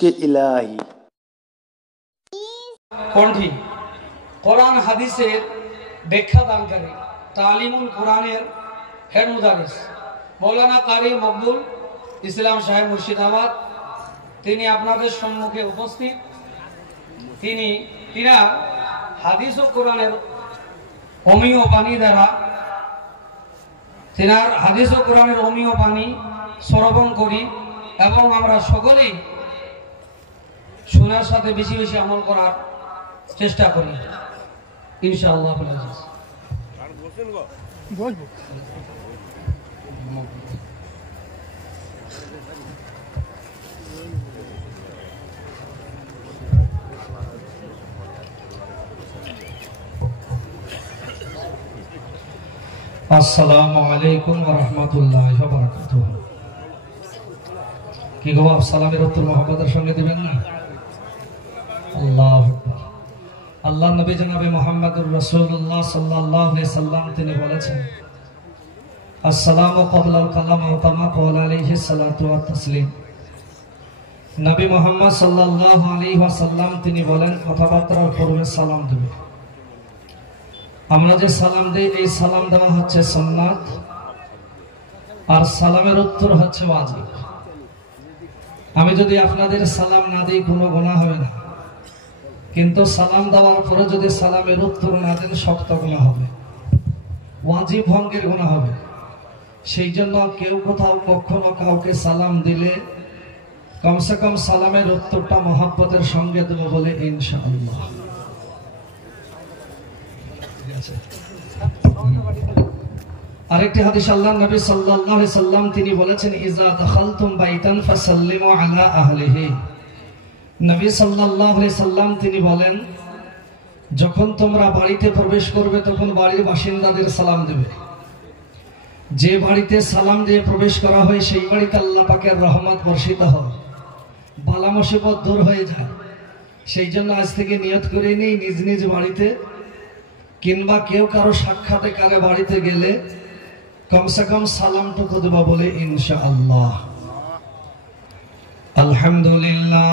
ইশকে ইলাহি। কণ্ঠী কোরআন হাদিসের ব্যাখ্যা দানকারী তালিমুল কোরআনের হেড মুদারিস মৌলানা কারি মকবুল ইসলাম সাহেব মুর্শিদাবাদ, তিনি আপনাদের সম্মুখে উপস্থিত। তিনার হাদিস ও কোরআনের অমীয় বাণী দ্বারা শ্রবণ করি এবং আমরা সকলেই শোনার সাথে বেশি বেশি আমল করার চেষ্টা করি ইনশাআল্লাহ। আসসালামু আলাইকুম ওয়া রাহমাতুল্লাহি ওয়া বারাকাতুহু। কি গো, আপ সালামের উত্তর মুহাম্মদের সঙ্গে দিবেন না? আল্লাহু আকবার। আল্লাহ নবী জনাবে মুহাম্মদুর রাসূলুল্লাহ সাল্লাল্লাহু আলাইহি সাল্লাম তিনি বলেছেন, আসসালামু ক্বাবলাল কালাম ওয়া কামা ক্বালা আলাইহি সাল্লাতু ওয়া তাসলিম। নবী মুহাম্মদ সাল্লাল্লাহু আলাইহি ওয়াসাল্লাম তিনি বলেন, কথাবার্তার পূর্বে সালাম দেবে। আমরা যে সালাম দেই এই সালাম দেওয়া হচ্ছে সুন্নাত, আর সালামের উত্তর হচ্ছে ওয়াজিব। আমি যদি আপনাদের সালাম না দিই কোনো গুনাহ হবে না, কিন্তু সালাম দেওয়ার পরে যদি সালামের উত্তর না দেন শক্ত গুনাহ হবে, ওয়াজিব ভঙ্গের গুনাহ হবে। সেই জন্য কেউ কোথাও কখনো কাউকে সালাম দিলে কমসে কম সালামের উত্তরটা মহব্বতের সঙ্গে দেবো বলে ইনশাআল্লাহ। আরেকটি হাদিস আল্লাহর নবী সাল্লাল্লাহু আলাইহি সাল্লাম তিনি বলেছেন, ইজা দাখালতুম বাইতান ফাসাল্লিমু আলা আহলিহি। নবী সাল্লাল্লাহু আলাইহি সাল্লাম তিনি বলেন, যখন তোমরা বাড়িতে প্রবেশ করবে তখন বাড়ির বাসিন্দাদের সালাম দেবে। যে বাড়িতে সালাম দিয়ে প্রবেশ করা হয় সেই বাড়িতে আল্লাহ পাকের রহমত বর্ষিত হয়, বালা মুসিবত দূর হয়ে যায়। সেই জন্য আজ থেকে নিয়ত করে নিই, নিজ নিজ বাড়িতে কিংবা কেউ কারো সাক্ষাতে কারে বাড়িতে গেলে কমসে কম সালামটুকু দেবো বলে ইনশাআল্লাহ। আলহামদুলিল্লাহ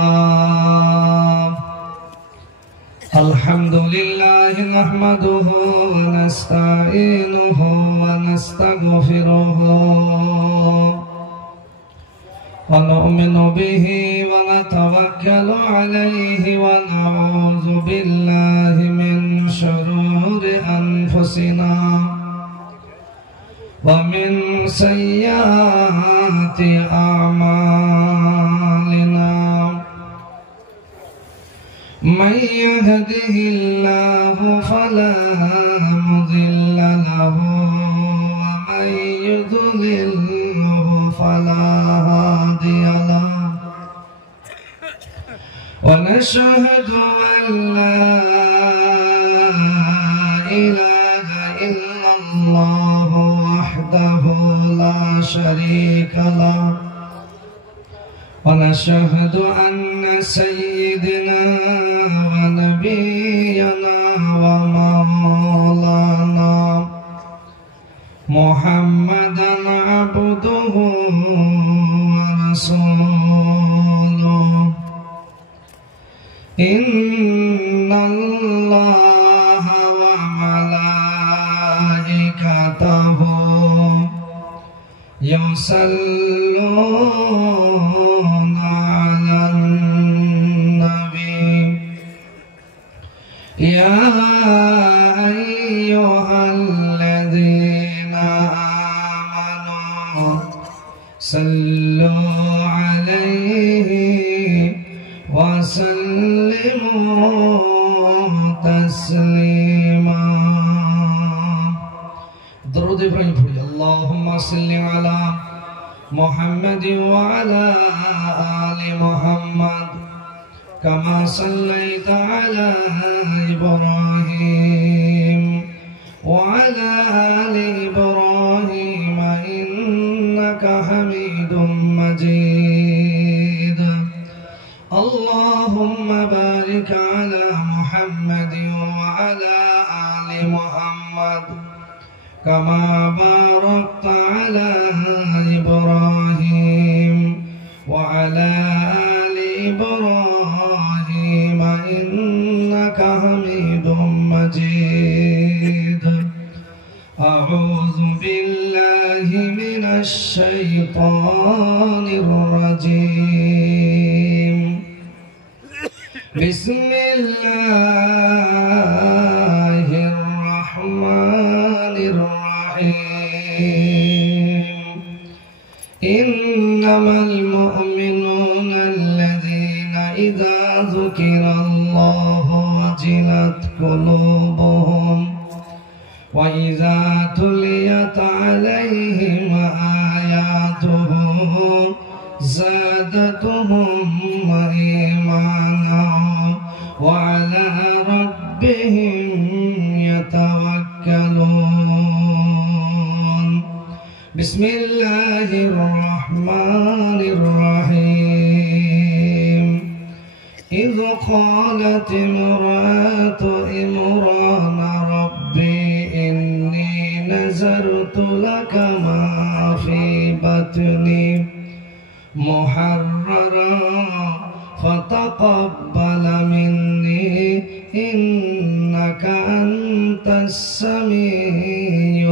আলহামদুলিল্লাহি নাহমাদুহু ওয়া নাস্তাঈনুহু ওয়া নাস্তাগফিরুহু ওয়া নু'মিনু বিহি ওয়া নাতাওয়াক্কালু আলাইহি ওয়া নাউযু বিল্লাহি মিন শুরুরি আনফুসিনা ওয়া মিন সাইয়্যাতি আ'মালিনা। من يهده الله فلا مضل له ومن يضلله فلا هادي له ونشهد أن لا إله إلا الله وحده لا شريك له ونشهد أن سيدنا ونبينا ومولانا محمدا عبده ورسوله إن الله وملائكته يصلون على النبي يا أيها الذين آمنوا صلوا عليه وسلموا تسليما. درود إبراهيم پڑھیے، اللهم صل على محمد وعلى آل محمد كما صليت على إبراهيم وعلى آل إبراهيم إنك حميد مجيد. اللهم بارك على محمد وعلى آل محمد كما باركت على إبراهيم وعلى آل إبراهيم إنك حميد مجيد أعوذ بالله من الشيطان الرجيم بسم الله الرحمن الرحيم إنما المؤمنون الذين إذا ذكر الله وجلت قلوبهم وإذا تليت عليهم آياته زادتهم إيمانا وعلى ربهم يتوكلون بسم الله الرحمن الرحيم إذ قالت امرأة عمران ربي إني نذرت لك ما في بطني محررا فتقبل مني إنك أنت السميع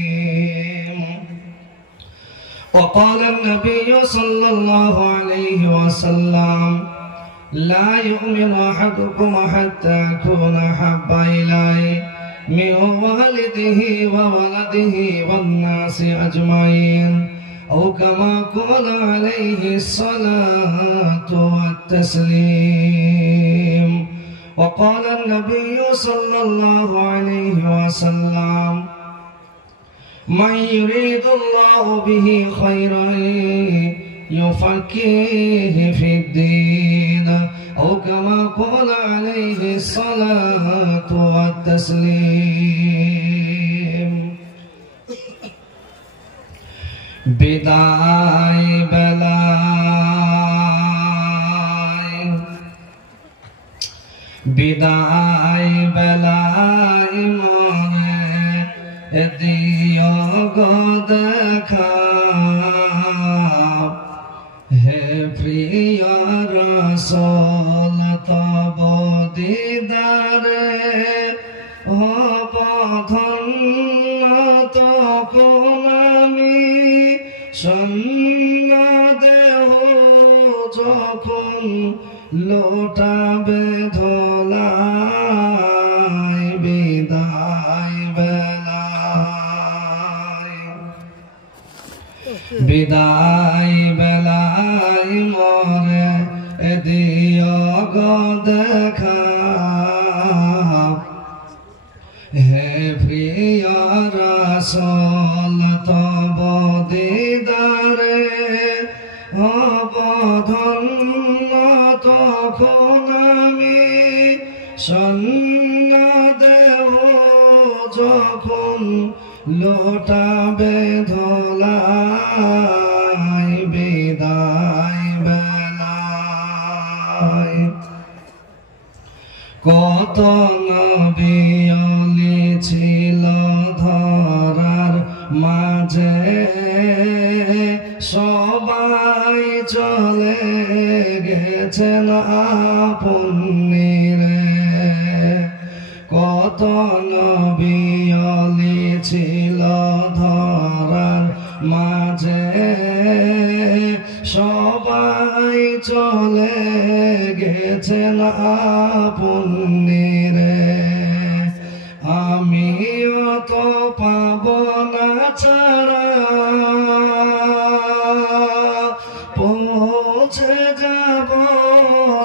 العليم وقال النبي صلى الله عليه وسلم لا يؤمن أحدكم حتى أكون أحب إليه من والده وولده والناس أجمعين أو كما قال عليه الصلاة والتسليم وقال النبي صلى الله عليه وسلم من يريد الله به خيرا يفقهه في الدين أو كما قال عليه الصلاة والتسليم বিদায় বেলায় বিদায় বেলায় মনে দিও গো দেখা হে প্রিয় রাসূল তব দিদারে হব ধন্য তখন আমি শূন্য দেহ যখন লোটাবে ধোলাই বিদায় বেলায় বিদায় বেলায় মরে দিও গো দেখা হে প্রিয় রাসূল তব দিদারে হব ধন্য তখন আমি শূন্য দেহ যখন লোটাবে ধোলাই বিদায় বেলায় কত নবী ওলি ছিল ধরার মাঝে সবাই চলে গেছেন আপন নিরে কত নবী ওলি ছিল ধরার মাঝে সবাই চলে গেছেন আপন নিরে আমিও তো পাব না ছাড়া পৌঁছে যাব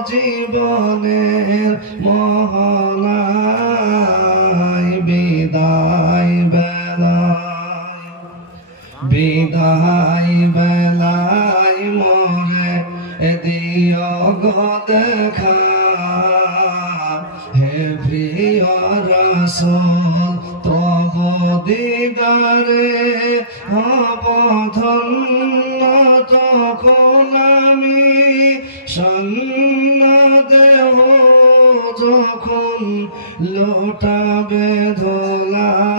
জীবনের মহলায় বিদায় বেলায় বিদায় বেলায় মরে দিও গো দেখা হে প্রিয় রাসূল তব দিদারে হব ধন্য তখন আমি শূন্য দেহ যখন লোটাবে ধোলাই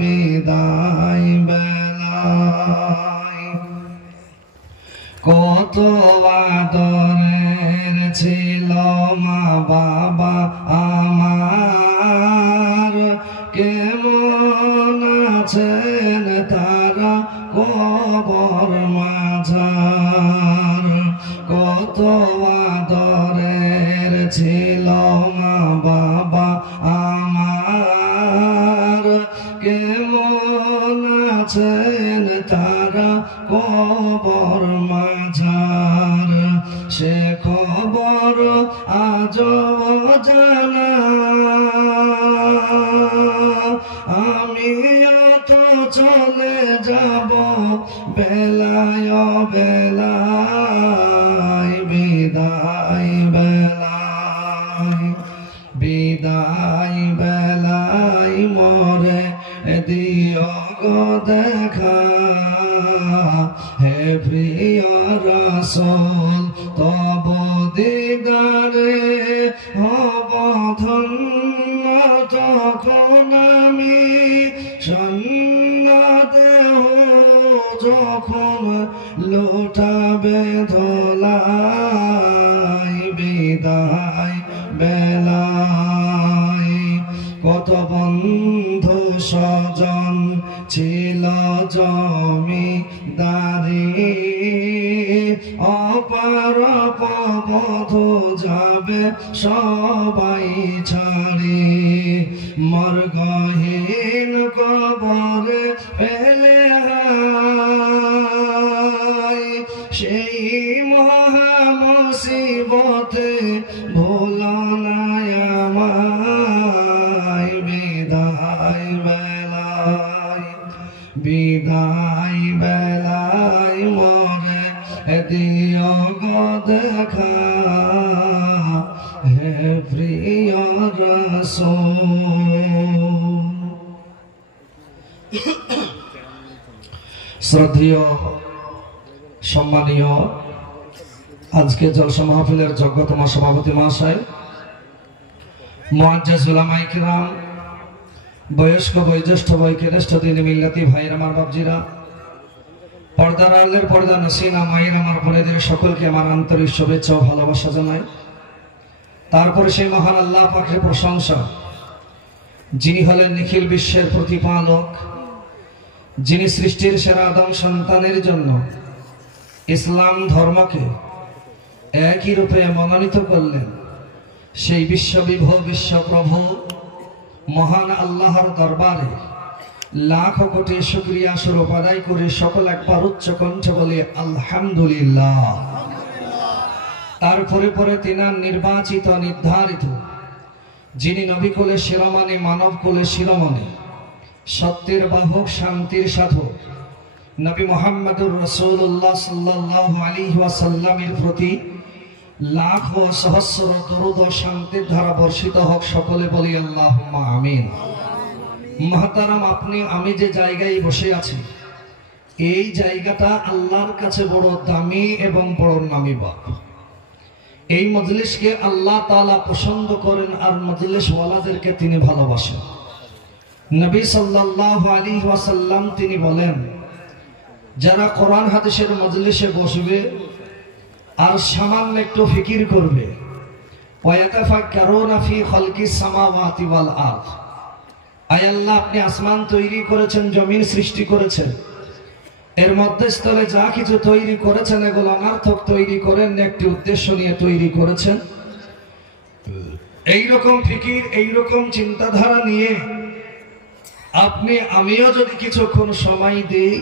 বিদায় বেলায় কত আদরের ছিল মা বাবা আমার, কেমন আছেন তারা কবর মাঝার। কত আদরের ছিল মা বাবা আমার, কেমন আছেন তারা কবর মাঝার। সে খবর আজও জানা, আমিও তো চলে যাব বেলায় বেলায়, বিদায় বেলায় বিদায় বেলায় মরে দিও গো দেখা। হে প্রিয় রাসূল তব দিদারে হব ধন্য, তখন আমি সন্ন্যাদেহ যখন লুটাবে ধোলাই, বিদায় বেলায়। কত বন্ধু স্বজন ছিল জমিদারি, অপার পথ যাবে সবাই ছাড়ি। মর্গহীন কবরে ফেলে সেই মহা মুসিবতে ভোলো না আমায়। বিদায় বেলায় বিদায় বেলায় মরে দিও গো দেখা। হে প্রিয় রাসূল। শ্রদ্ধেয় সম্মানীয় আজকে জলসা মাহফিলের যোগ্যতম সভাপতি মহাশয়, মুআজ্জাজ উলামায়ে কিরাম, বয়স্ক বয়োজ্যেষ্ঠ বয়োজ্যেষ্ঠ দিনী মিল্লাতি ভাইয়ের আমার বাপজিরা, পর্দার আড়ালের পর্দা নসিনা মায়ের আমার বোনেদের সকলকে আমার আন্তরিক শুভেচ্ছা ও ভালোবাসা জানাই। তারপরে সেই মহান আল্লাহ পাকের প্রশংসা, যিনি হলেন নিখিল বিশ্বের প্রতিপালক, যিনি সৃষ্টির সেরা আদম সন্তানের জন্য ইসলাম ধর্মকে একই রূপে মনোনীত করলেন। সেই বিশ্ববিভব বিশ্বপ্রভু মহান আল্লাহর দরবারে লাখ কোটি শুকরিয়া স্বরূপ আদায় করে সকল একবার উচ্চ কণ্ঠে বলে আলহামদুলিল্লাহ। তারপরে পরে তিনার নির্বাচিত নির্ধারিত, যিনি নবী কুলে শিরোমণি, মানব কুলে শিরোমণি, সত্যের বাহক, শান্তির সাধক নবী মুহাম্মদুর রাসূলুল্লাহ সাল্লাল্লাহু আলাইহি ওয়াসাল্লামের প্রতি লাখ ও সহস্র দরুদ ও শান্তির ধারা বর্ষিত হোক। সকলে বলি আল্লাহুম্মা আমিন। মুহতারাম, আপনি আমি যে জায়গায় বসে আছি, এই জায়গাটা আল্লাহর কাছে বড় দামি এবং বড় নামী বাপ। এই মজলিসকে আল্লাহ তাআলা পছন্দ করেন আর মজলিস ওয়ালাদেরকে তিনি ভালোবাসেন। নবী সাল্লাল্লাহু আলাইহি ওয়াসাল্লাম তিনি বলেন, যারা কোরআন হাদিসের মজলিসে বসবে আর সামান্য একটু ফিকির করবে, ওয়ায়াতাফাক্কারুনা ফি খালকিস সামাওয়াতি ওয়াল আরদ, আয় আল্লাহ আপনি আসমান তৈরি করেছেন, জমিন সৃষ্টি করেছেন, এর মধ্যস্থলে যা কিছু তৈরি করেছেন এগুলো অনার্থক তৈরি করেন, একটি উদ্দেশ্য নিয়ে তৈরি করেছেন। এইরকম ফিকির, এইরকম চিন্তাধারা নিয়ে আপনি আমিও যদি কিছুক্ষণ সময় দিই,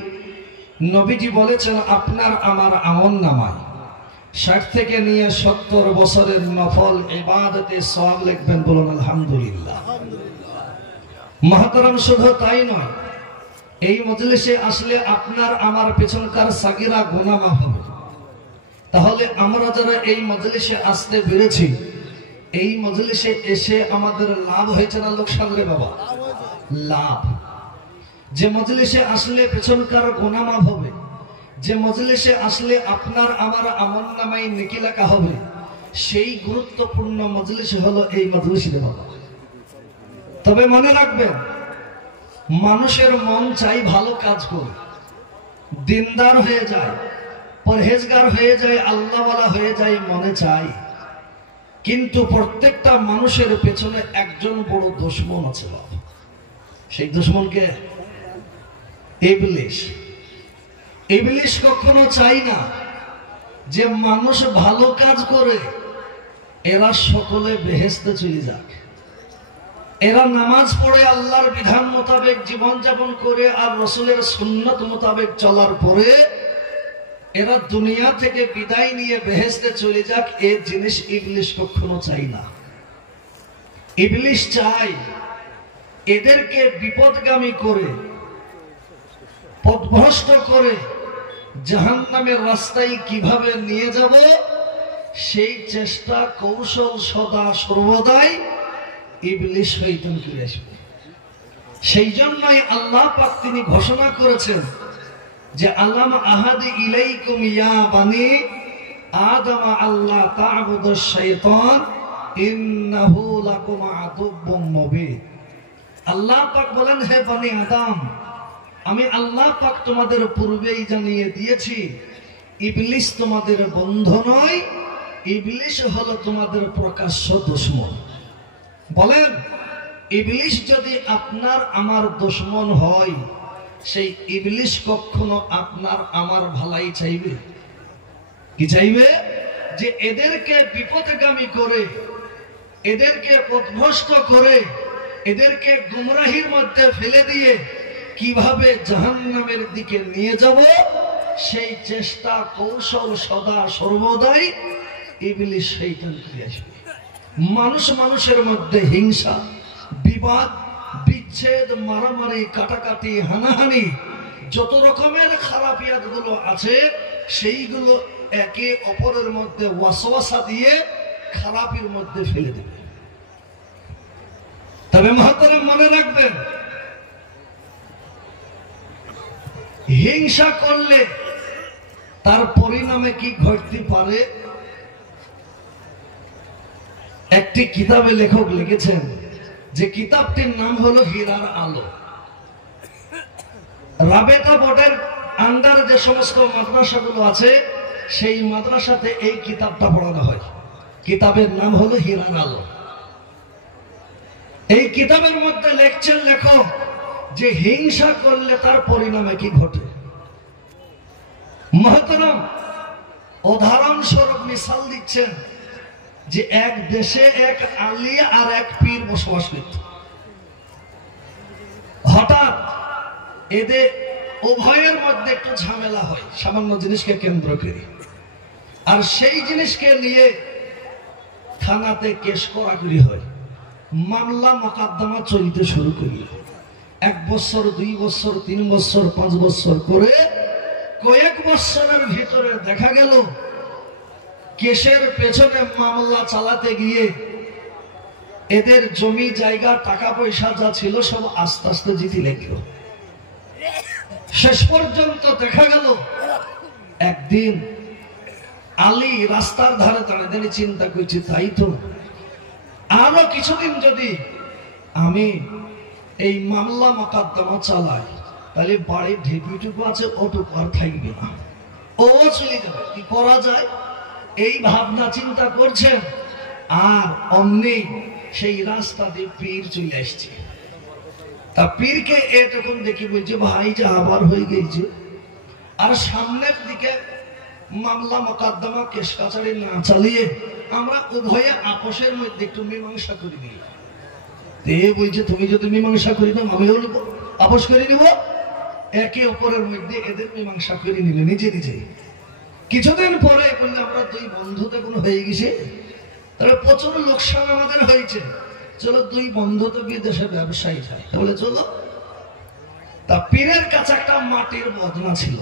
নবীজি বলেছেন আপনার আমার আমলনামায় 60 থেকে নিয়ে 70 বছরের নফল ইবাদতে সওয়াব লিখবেন। বলুন আলহামদুলিল্লাহ। মুহতারাম, শুধু তাই নয়, এই মজলিসে আসলে আপনার আমার পেছনকার সাগিরা গুনাহ মাফ হবে। তাহলে আমরা যারা এই মজলিসে আসতে পেরেছি, এই মজলিসে এসে আমাদের লাভ হয়েছে না লোকসান রে বাবা? লাভ। যে মজলিসে আসলে পেছনকার গুনাহ মাফ হবে, যে মজলিসে আসলে আপনার আমার আমলনামায় নেকি লেখা হবে, সেই গুরুত্বপূর্ণ মজলিস হলো এই মজলিস রে বাবা। তবে মনে রাখবেন, মানুষের মন চাই ভালো কাজ করে, দিনদার হয়ে যায়, পরহেজগার হয়ে যায়, আল্লাহওয়ালা হয়ে যায় মনে চায়, কিন্তু প্রত্যেকটা মানুষের পেছনে একজন বড় দুশমন আছে। সেই দুশমনকে ইবলিশ। ইবলিশ কখনো চাই না যে মানুষ ভালো কাজ করে এরা সকলে বেহেশতে চলে যাক। এরা নামাজ পড়ে আল্লাহর বিধান মোতাবেক জীবন যাপন করে আর রাসূলের সুন্নাত মোতাবেক চলার পরে এরা দুনিয়া থেকে বিদায় নিয়ে বেহেশতে চলে যাক, এই জিনিস ইবলিশ কখনো চাই না। ইবলিশ চাই এদেরকে বিপদগামী করে, পথভ্রষ্ট করে জাহান্নামের রাস্তায় কিভাবে নিয়ে যাব সেই চেষ্টা কৌশল সদা সর্বদাই ইবলিশ শয়তান করে আসবে। সেই জন্যই আল্লাহ পাক তিনি ঘোষণা করেছেন যে আলাম আহাদি ইলাইকুম ইয়া বানি আদম আল্লাহ তা'বুদুশ শাইতান ইন্নাহু লাকুম আদুব্বুম মুবিন। আল্লাহ পাক বলেন, হে বনি আদম, আমি আল্লাহ পাক তোমাদের পূর্বেই জানিয়ে দিয়েছি ইবলিশ তোমাদের বন্ধু নয়, ইবলিশ হলো তোমাদের প্রকাশ্য দুশমন। বলেন, ইবলিশ যদি আপনার আমার দুশমন হয়, সেই ইবলিশ কখনো আপনার আমার ভালাই চাইবে? কি চাইবে? যে এদেরকে বিপদগামী করে, এদেরকে পথভ্রষ্ট করে, এদেরকে গুমরাহির মধ্যে ফেলে দিয়ে কিভাবে জাহান্নামের দিকে নিয়ে যাব সেই চেষ্টা কৌশল সদা সর্বদাই ইবলিশ শয়তান করে আসবে। মানুষ মানুষের মধ্যে হিংসা, বিবাদ, বিচ্ছেদ, মারামারি, কাটাকাটি, হানাহানি, যত রকমের খারাপিয়াত গুলো আছে সেইগুলো একে অপরের মধ্যে ওয়াসওয়াসা দিয়ে খারাপির মধ্যে ফেলে দেবে। তবে মহতরম মনে রাখবেন, হিংসা করলে তার পরিণামে কি ঘটতে পারে? একটি কিতাবে লেখক লিখেছেন, যে কিতাবটির নাম হলো হীরার আলো। রাবেতা বোর্ডের আন্ডার যে সমস্ত মাদ্রাসাগুলো আছে সেই মাদ্রাসাতে এই কিতাবটা পড়ানো হয়। কিতাবের নাম হলো হীরার আলো। এই কিতাবের মধ্যে লেখছেন লেখক যে হিংসা করলে তার পরিণামে কি ঘটে। মহতরম, উদাহরণস্বরূপ মিসাল দিচ্ছেন যে এক দেশে এক আলিয়া আর এক পীর বসবাস করত। হঠাৎ এদের উভয়ের মধ্যে একটু ঝামেলা হয় সামান্য জিনিসকে কেন্দ্র করে, আর সেই জিনিসকে নিয়ে থানাতে কেস করাকরি হয়, মামলা মোকদ্দমা চলতে শুরু করি। 1 বছর, 2 বছর, 3 বছর, 5 বছর করে কয়েক বছরের ভিতরে দেখা গেল কেসের পেছনে মামলা চালাতে গিয়ে এদের জমি জায়গা টাকা পয়সা যা ছিল সব আস্তে আস্তে জিতে লাগলো। শেষ পর্যন্ত দেখা গেল একদিন আলী রাস্তার ধারে দাঁড়িয়ে চিন্তা করছি, তাই তো আরো কিছুদিন যদি আমি এই মামলা মোকদ্দমা চালাই তাহলে বাড়ির ঢেকুটুকু আছে ওটুকু আর থাকবে না, ও চলে যাবে, কি করা যায় এই ভাবনা চিন্তা করছেন। আর অমনি সেই রাস্তা দিয়ে পীর চলে আসছে। তা পীরকে এতক্ষণ দেখি বলছে, ভাই যে আবার হয়ে গেছে, আর সামনের দিকে মামলা মোকদ্দমা কেস কাছারি না চালিয়ে আমরা উভয়ে আপোষের মধ্যে একটু মীমাংসা করে দিই। এ বলছে, তুমি যদি মীমাংসা করি না আমিও আপোষ করে নিব। একে অপরের মধ্যে এদের মীমাংসা করে নিলে নিজে নিজে। কিছুদিন পরে বললে আমরা 2 বন্ধুতে কোনো হয়ে গেছে, তাহলে প্রচুর লোকসান আমাদের হয়েছে, চলো 2 বন্ধুতে বিদেশে ব্যবসায়ী হয়, তাহলে চলো। তা পীরের কাছে একটা মাটির বদনা ছিল,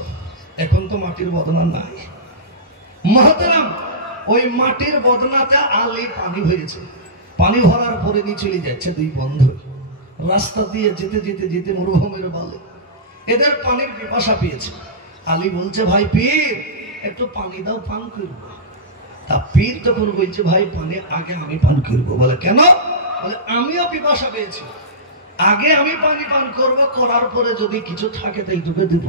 এখন তো মাটির বদনা নাই। মহতরম, ওই মাটির বদনাতে আলী পানি হয়েছে, পানি ভরার পরে নিয়ে চলে যাচ্ছে 2 বন্ধু। রাস্তা দিয়ে যেতে যেতে যেতে মরুভূমির বালে এদের পানির পিপাসা পেয়েছে। আলী বলছে, ভাই পীর একটু পানি দাও, পান করব। তা পীর তখন বলছে, ভাই পানি আগে আমি পান করব। বলে কেন? বলে আমিও পিপাসা পেয়েছি, আগে আমি পানি পান করব, করার পরে যদি কিছু থাকে তাই তোকে দিব,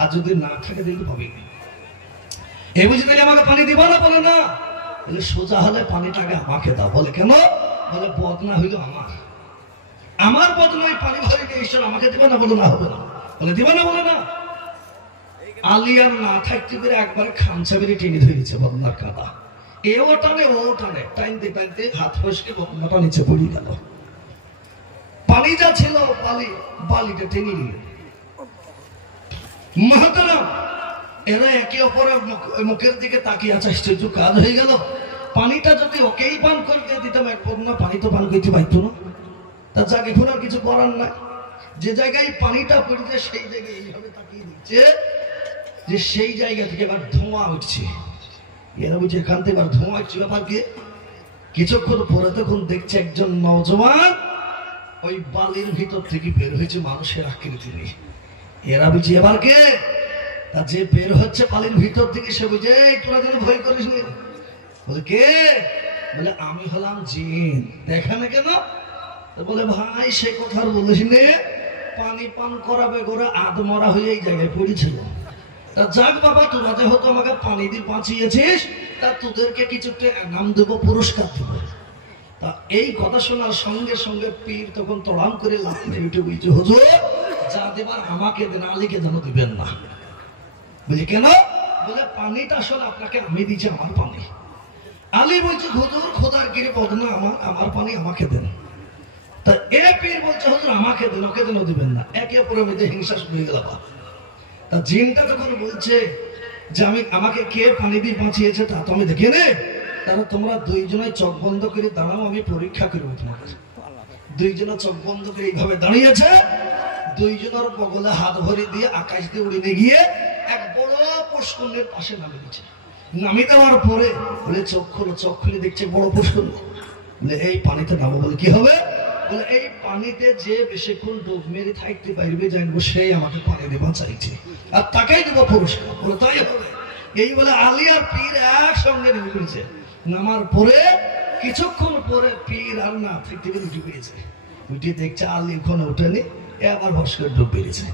আর যদি না থাকে তাই পাবি না। এই বুঝে দিলে আমাকে পানি দিবা না? বলে না। বলে সোজা হলে পানিটাকে আমাকে দাও। বলে কেন? বলে বদনা হইল আমার বদনা ওই পানি ভরে দিয়ে ঈশ্বর আমাকে দিবা না? বলে না, হবে না। বলে দিবা না? বলে না। আলিয়ার না থাকতে পেরে একবারে খামচা বেরিয়ে টেনে ধরেছে বদনার কাদা। এও টানে ও টানে, টানতে টানতে হাত ফসকে বদনাটা নিচে পড়ে গেল। পানি যা ছিল বালিটা টেনে নিল। মহাতারা এরা একে অপরের মুখের দিকে তাকিয়ে আছে, আশ্চর্য কাজ হয়ে গেল। পানিটা যদি ওকেই পান করতে দিতাম এক বদনা, পানি তো পান করতে পারতো না। তা যাক, এখন আর কিছু করার নাই। যে জায়গায় পানিটা পড়ছে সেই জায়গায় এইভাবে তাকিয়ে দিচ্ছে যে সেই জায়গা থেকে এবার ধোঁয়া উঠছে। এরা বুঝছে এখান থেকে এবার ধোঁয়া উঠছে। ব্যাপার কি? কিছুক্ষণ পরে তখন দেখছে একজন নওজওয়ান ওই বালির ভিতর থেকে বের হয়েছে মানুষের আকৃতি নিয়ে। এরা বুঝছে এবার কে? তা যে বের হচ্ছে বালির ভিতর থেকে সে বুঝে তোরা যেন ভয় করিস নি। বলে কে? বলে আমি হলাম জিন। দেখা না কেন? বলে ভাই সে কথা বলিস নে, পানি পান করাবে করে আদমরা হয়ে এই জায়গায় পড়েছিল। তা যাক বাবা, তোরা যেহেতু আমাকে পানি দিয়ে বাঁচিয়েছিস, তা তোদেরকে কিছু নাম দেবো, পুরস্কার দেব। তা এই কথা শোনার সঙ্গে সঙ্গে পীর তখন তড়াম করে লাফিয়ে উঠে বলছে, হুজুর যা দেবার আমাকে দেন, আলীকে যেন দিবেন না। বুঝলি কেন? বলে পানিটা আসলে আপনাকে আমি দিচ্ছি, আমার পানি। আলী বলছে হুজুর খোদার গিরে বদনা আমার পানি আমাকে দেন। তা এ পীর বলছে হুজুর আমাকে দেন, ওকে যেন দিবেন না। একে অপরের মধ্যে হিংসা শুরু হয়ে গেল। তা জিনটা তখন বলছে যে আমাকে কে পানি দিয়ে বাঁচিয়েছে তা তো আমি দেখে নে। তারা তোমরা দুইজনে চোখ বন্ধ করে দাঁড়াও, আমি পরীক্ষা করবো তোমাকে। দুইজনে চোখ বন্ধ করে এইভাবে দাঁড়িয়েছে। দুইজনের বগলে হাত ভরে দিয়ে আকাশ দিয়ে উড়ে গিয়ে এক বড় পুষ্করের পাশে নামে দিচ্ছে। নামে দেওয়ার পরে বলে চোখ খোলো। চোখ খুলে দেখছে বড় পুষ্কর। বলে এই পানিতে নামো। বলে কি হবে? বলে এই পানিতে যে বেশিক্ষণ ডুব মেরে থাকতে পারবে জানবো সেই আমাকে পানি দেবা চাইছে, আর তাকেই দেবো পুরস্কার। বলে তাই হবে। এই বলে আলী আর পীর একসঙ্গে নেমে পড়েছে। নামার পরে কিছুক্ষণ পরে পীর আর না থাকতে পেরে উঠে পেয়েছে। উঠে দেখছে আলী ওখানে ওঠেনি, এবার ভস্কর ডুব বেরিয়েছে।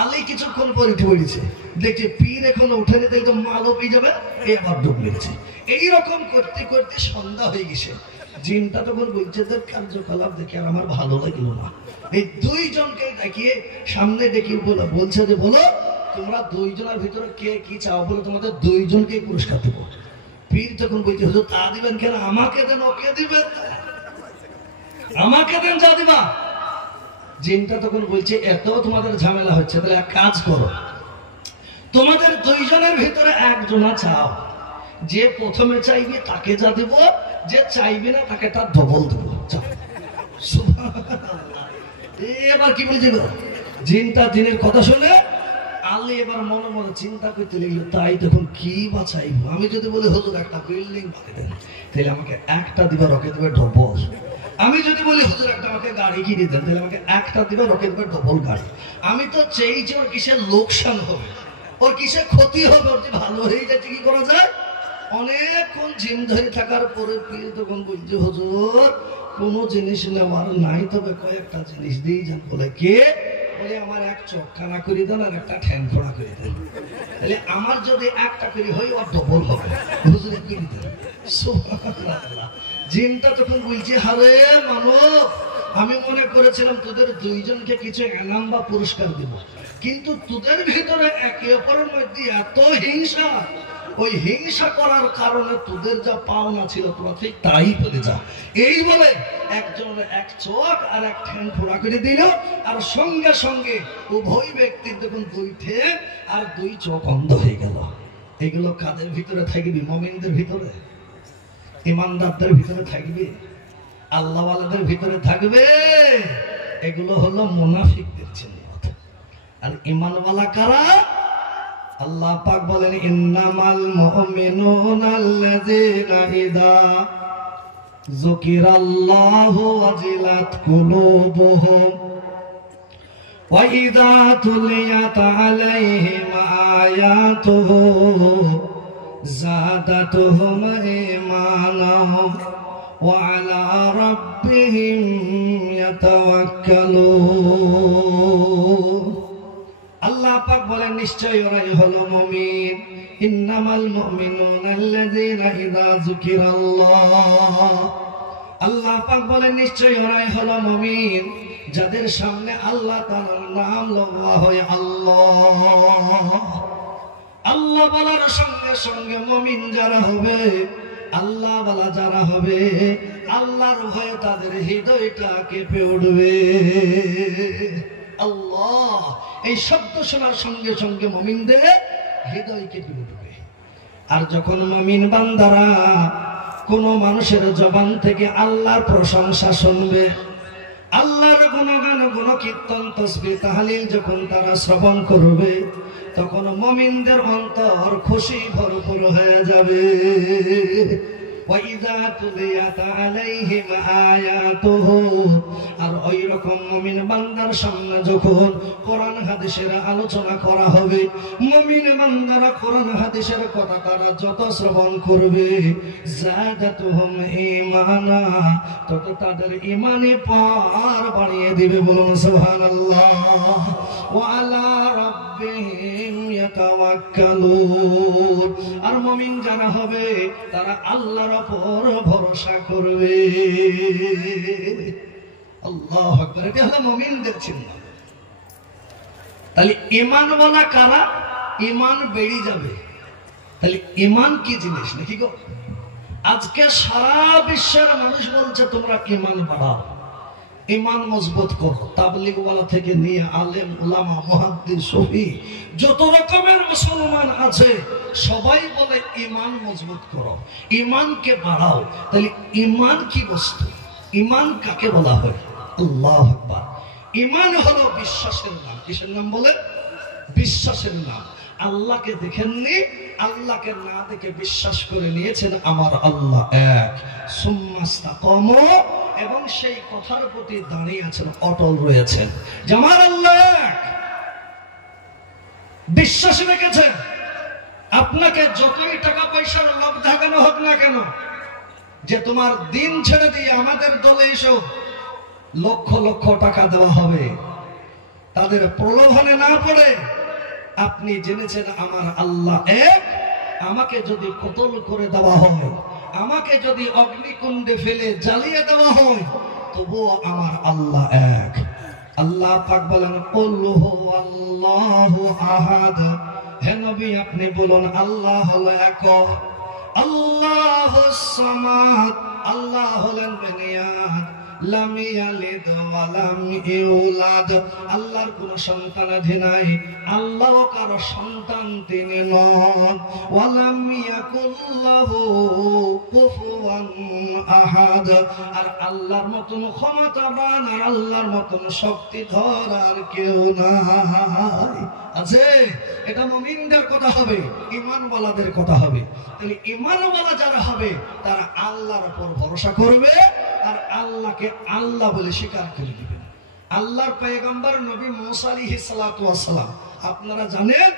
আলী কিছুক্ষণ পরে উঠে পড়েছে, দেখছে পীর এখনো উঠেনি, দেখতে মালও পেয়ে যাবে, এবার ডুব মেরেছে। এইরকম করতে করতে সন্ধ্যা হয়ে গেছে। জিনটা তখন বলছে তোর কার্যকলাপ দেখে আর আমার ভালো লাগলো না। এই দুইজনকে দেখিয়ে সামনে ডেকে বলছে যে বলো তোমরা দুইজনের ভিতরে কে কি চাও, বলে তোমাদের দুইজনকে পুরস্কার দেবো। পীর তখন বলছে হুজুর তা দিবেন কেন? আমাকে দেন, ওকে দিবেন? আমাকে দেন, যা দিবা। জিনটা তখন বলছে এত তোমাদের ঝামেলা হচ্ছে, তাহলে এক কাজ করো, তোমাদের দুইজনের ভিতরে একজনা চাও। যে প্রথমে চাইবে তাকে যা দেব, যে চাইবে না তাকে তার ডবল দেবো। এবার কি বলছিল জিনটা? জিনের কথা শুনে আলী এবার মনে মনে চিন্তা করতে লাগলো, তাই তখন কি বা চাইবো? আমি যদি বলি হুজুর একটা বিল্ডিং বানিয়ে দেন, তাহলে আমাকে একটা দিবা, রকে দেবে ডবল। আমি যদি বলি হুজুর একটা আমাকে গাড়ি কিনে দেন, তাহলে আমাকে একটা দিবা, রকে দেবে ডবল গাড়ি। আমি তো চাই যে ওর কিসের লোকসান হবে, ওর কিসের ক্ষতি হবে, ওর যে ভালো হয়ে যাচ্ছে কি করা যায়। অনেকক্ষণ জিম ধরে থাকার পরে পীর তখন বলছে হুজুর কোনো জিনিস নেওয়ার নাই, তবে কয়েকটা জিনিস দিয়েই যান। বলে কে? বলে আমার এক চোখ কানা করে দেন আর একটা ঠ্যাং খোড়া করে দেন। তাহলে আমার যদি একটা করে হয় ওর ডবল হবে। হুজুর কিনে দেন। সুবহানাল্লাহ। জিনটা তখন বলছে হারে মানব, আমি মনে করেছিলাম তোদের দুইজনকে কিছু এনাম বা পুরস্কার দিব, কিন্তু তোদের ভিতরে একে অপরের মধ্যে এত হিংসা, ওই হিংসা করার কারণে তোদের যা পাওনা ছিল তোরা ঠিক তাই বলে যা। এই বলে একজনের এক চোখ আর এক ঠ্যাং ফোড়া করে দিল, আর সঙ্গে সঙ্গে উভয় ব্যক্তির দেখুন দুই ঠ্যাং আর দুই চোখ অন্ধ হয়ে গেল। এগুলো কাদের ভিতরে থাকবে? মুমিনদের ভিতরে, ইমানদারদের ভিতরে থাকবে, আল্লাহওয়ালাদের ভিতরে থাকবে। এগুলো হলো মুনাফিকদের চিহ্ন। আর ইমানওয়ালা কারা? আল্লাহ পাক বলেন ইন্নামাল মুমিনুনা আল্লাযীনা ইযা যুকিরাল্লাহু ওয়াজিলাত কুলুবুহুম ওয়া ইযা তুলিয়াত আলাইহিম আয়াতুহু যাদাতুহুম ঈমানান ওয়া আলা রাব্বিহিম ইয়াতাওয়াক্কালুন। আল্লাহ পাক বলেন নিশ্চয়ই ওরাই হলো মুমিন। ইন্নামাল মুমিনুনা আল্লাযীনা ইযা যুকিরাল্লাহ, আল্লাহ পাক বলেন নিশ্চয়ই ওরাই হলো মুমিন যাদের সামনে আল্লাহ তাআলার নাম লওয়া হয়। আল্লাহ আল্লাহ বলার সঙ্গে সঙ্গে মুমিন যারা হবে, আল্লাহ বলা যারা হবে, আল্লাহর ভয়ে তাদের হৃদয়টা কেঁপে উঠবে। আল্লাহ এই শব্দ শোনার সঙ্গে সঙ্গে মুমিনদের হৃদয় কেঁপে উঠবে। আর যখন মুমিন বান্দারা কোন মানুষের জবান থেকে আল্লাহর প্রশংসা শুনবে, আল্লাহর গুণগান গুণকীর্তন তাসবিহ তাহলিল যখন তারা শ্রবণ করবে, তখন মুমিনদের অন্তর খুশি ভরপুর হয়ে যাবে। وَإِذَا تُلِيَتْ عَلَيْهِمْ آيَاتُهُ, আর ওই রকম মুমিন বান্দার সামনে যখন কোরআন হাদিসের আলোচনা করা হবে, মুমিন বান্দারা কোরআন হাদিসের কথা তারা যত শ্রবণ করবে, যাদাতুহুম ঈমানা, তত তাদের ঈমানে পার বাড়িয়ে দিবে। বলুন সুবহানাল্লাহ। ওয়া আলা রাব্বিহিম ইয়াতাওয়াক্কালুন, আর মুমিন যারা হবে তারা আল্লাহর উপর ভরসা করবে। আল্লাহু আকবার। এটা হলো মুমিনদের চিহ্ন। তাহলে ঈমান বলা কারা? ঈমান বেড়ে যাবে। তাহলে ঈমান কি জিনিস নাকি গো? আজকে সারা বিশ্বের মানুষ বলছে তোমরা ঈমান বাড়াও, ঈমান মজবুত করো। তাবলীগ ওয়ালা থেকে নিয়ে আলেম উলামা মুহাদ্দিস সুফি যত রকমের মুসলমান আছে সবাই বলে ঈমান মজবুত করো, ঈমানকে বাড়াও। তাহলে ঈমান কি বস্তু? ঈমান কাকে বলা হয়? আল্লাহু আকবার। ঈমান হলো বিশ্বাসের নাম। কিসের নাম বলে? বিশ্বাসের নাম। আল্লাহকে দেখেননি, আল্লাহকে না দেখে বিশ্বাস করে নিয়েছেন আমার আল্লাহ এক। সুম্মাস্তাকামু, এবং সেই কথার প্রতি দাঁড়িয়ে আছেন, অটল রয়েছেন যে আমার আল্লাহ এক। বিশ্বাস রেখেছেন। আপনাকে যতই টাকা পয়সার লোভ দেখানো হোক না কেন, যে তোমার দিন ছেড়ে দিয়ে আমাদের দলে এসো, লক্ষ লক্ষ টাকা দেওয়া হবে, তাদের প্রলোভনে না পড়ে আপনি জেনেছেন আমার আল্লাহ এক। আমাকে যদি কতল করে দেওয়া হয়, আমাকে যদি অগ্নিকুণ্ডে ফেলে জ্বালিয়ে দেওয়া হয়, তবুও আমার আল্লাহ এক। আল্লাহ পাক বলেন কুল হুয়াল্লাহু আহাদ, হে নবী আপনি বলুন আল্লাহ হলো এক। আল্লাহুস সামাদ, আল্লাহ হলেন বেনিয়াদ। লাম ইয়ালিদ ওয়া লাম ইউলাদ, আল্লাহর কোনো সন্তানাদি নাই, আল্লাহ কারো সন্তান তিনি নন। ওয়া লাম ইয়াকুল লাহু কুফুয়ান আহাদ, আর আল্লাহর মতন ক্ষমতাবান আর আল্লাহর মতন শক্তিধর আর কেউ নাই। আছে? এটা মুমিনদের কথা হবে, ঈমানওয়ালাদের কথা হবে। তাহলে ঈমানওয়ালা যারা হবে তারা আল্লাহর উপর ভরসা করবে আর আল্লাহকে আল্লাহ বলে স্বীকার করে দিবেন। আল্লাহর পয়গম্বর নবী মুসা আলাইহিস সালাতু ওয়াস সালাম, আপনারা জানেন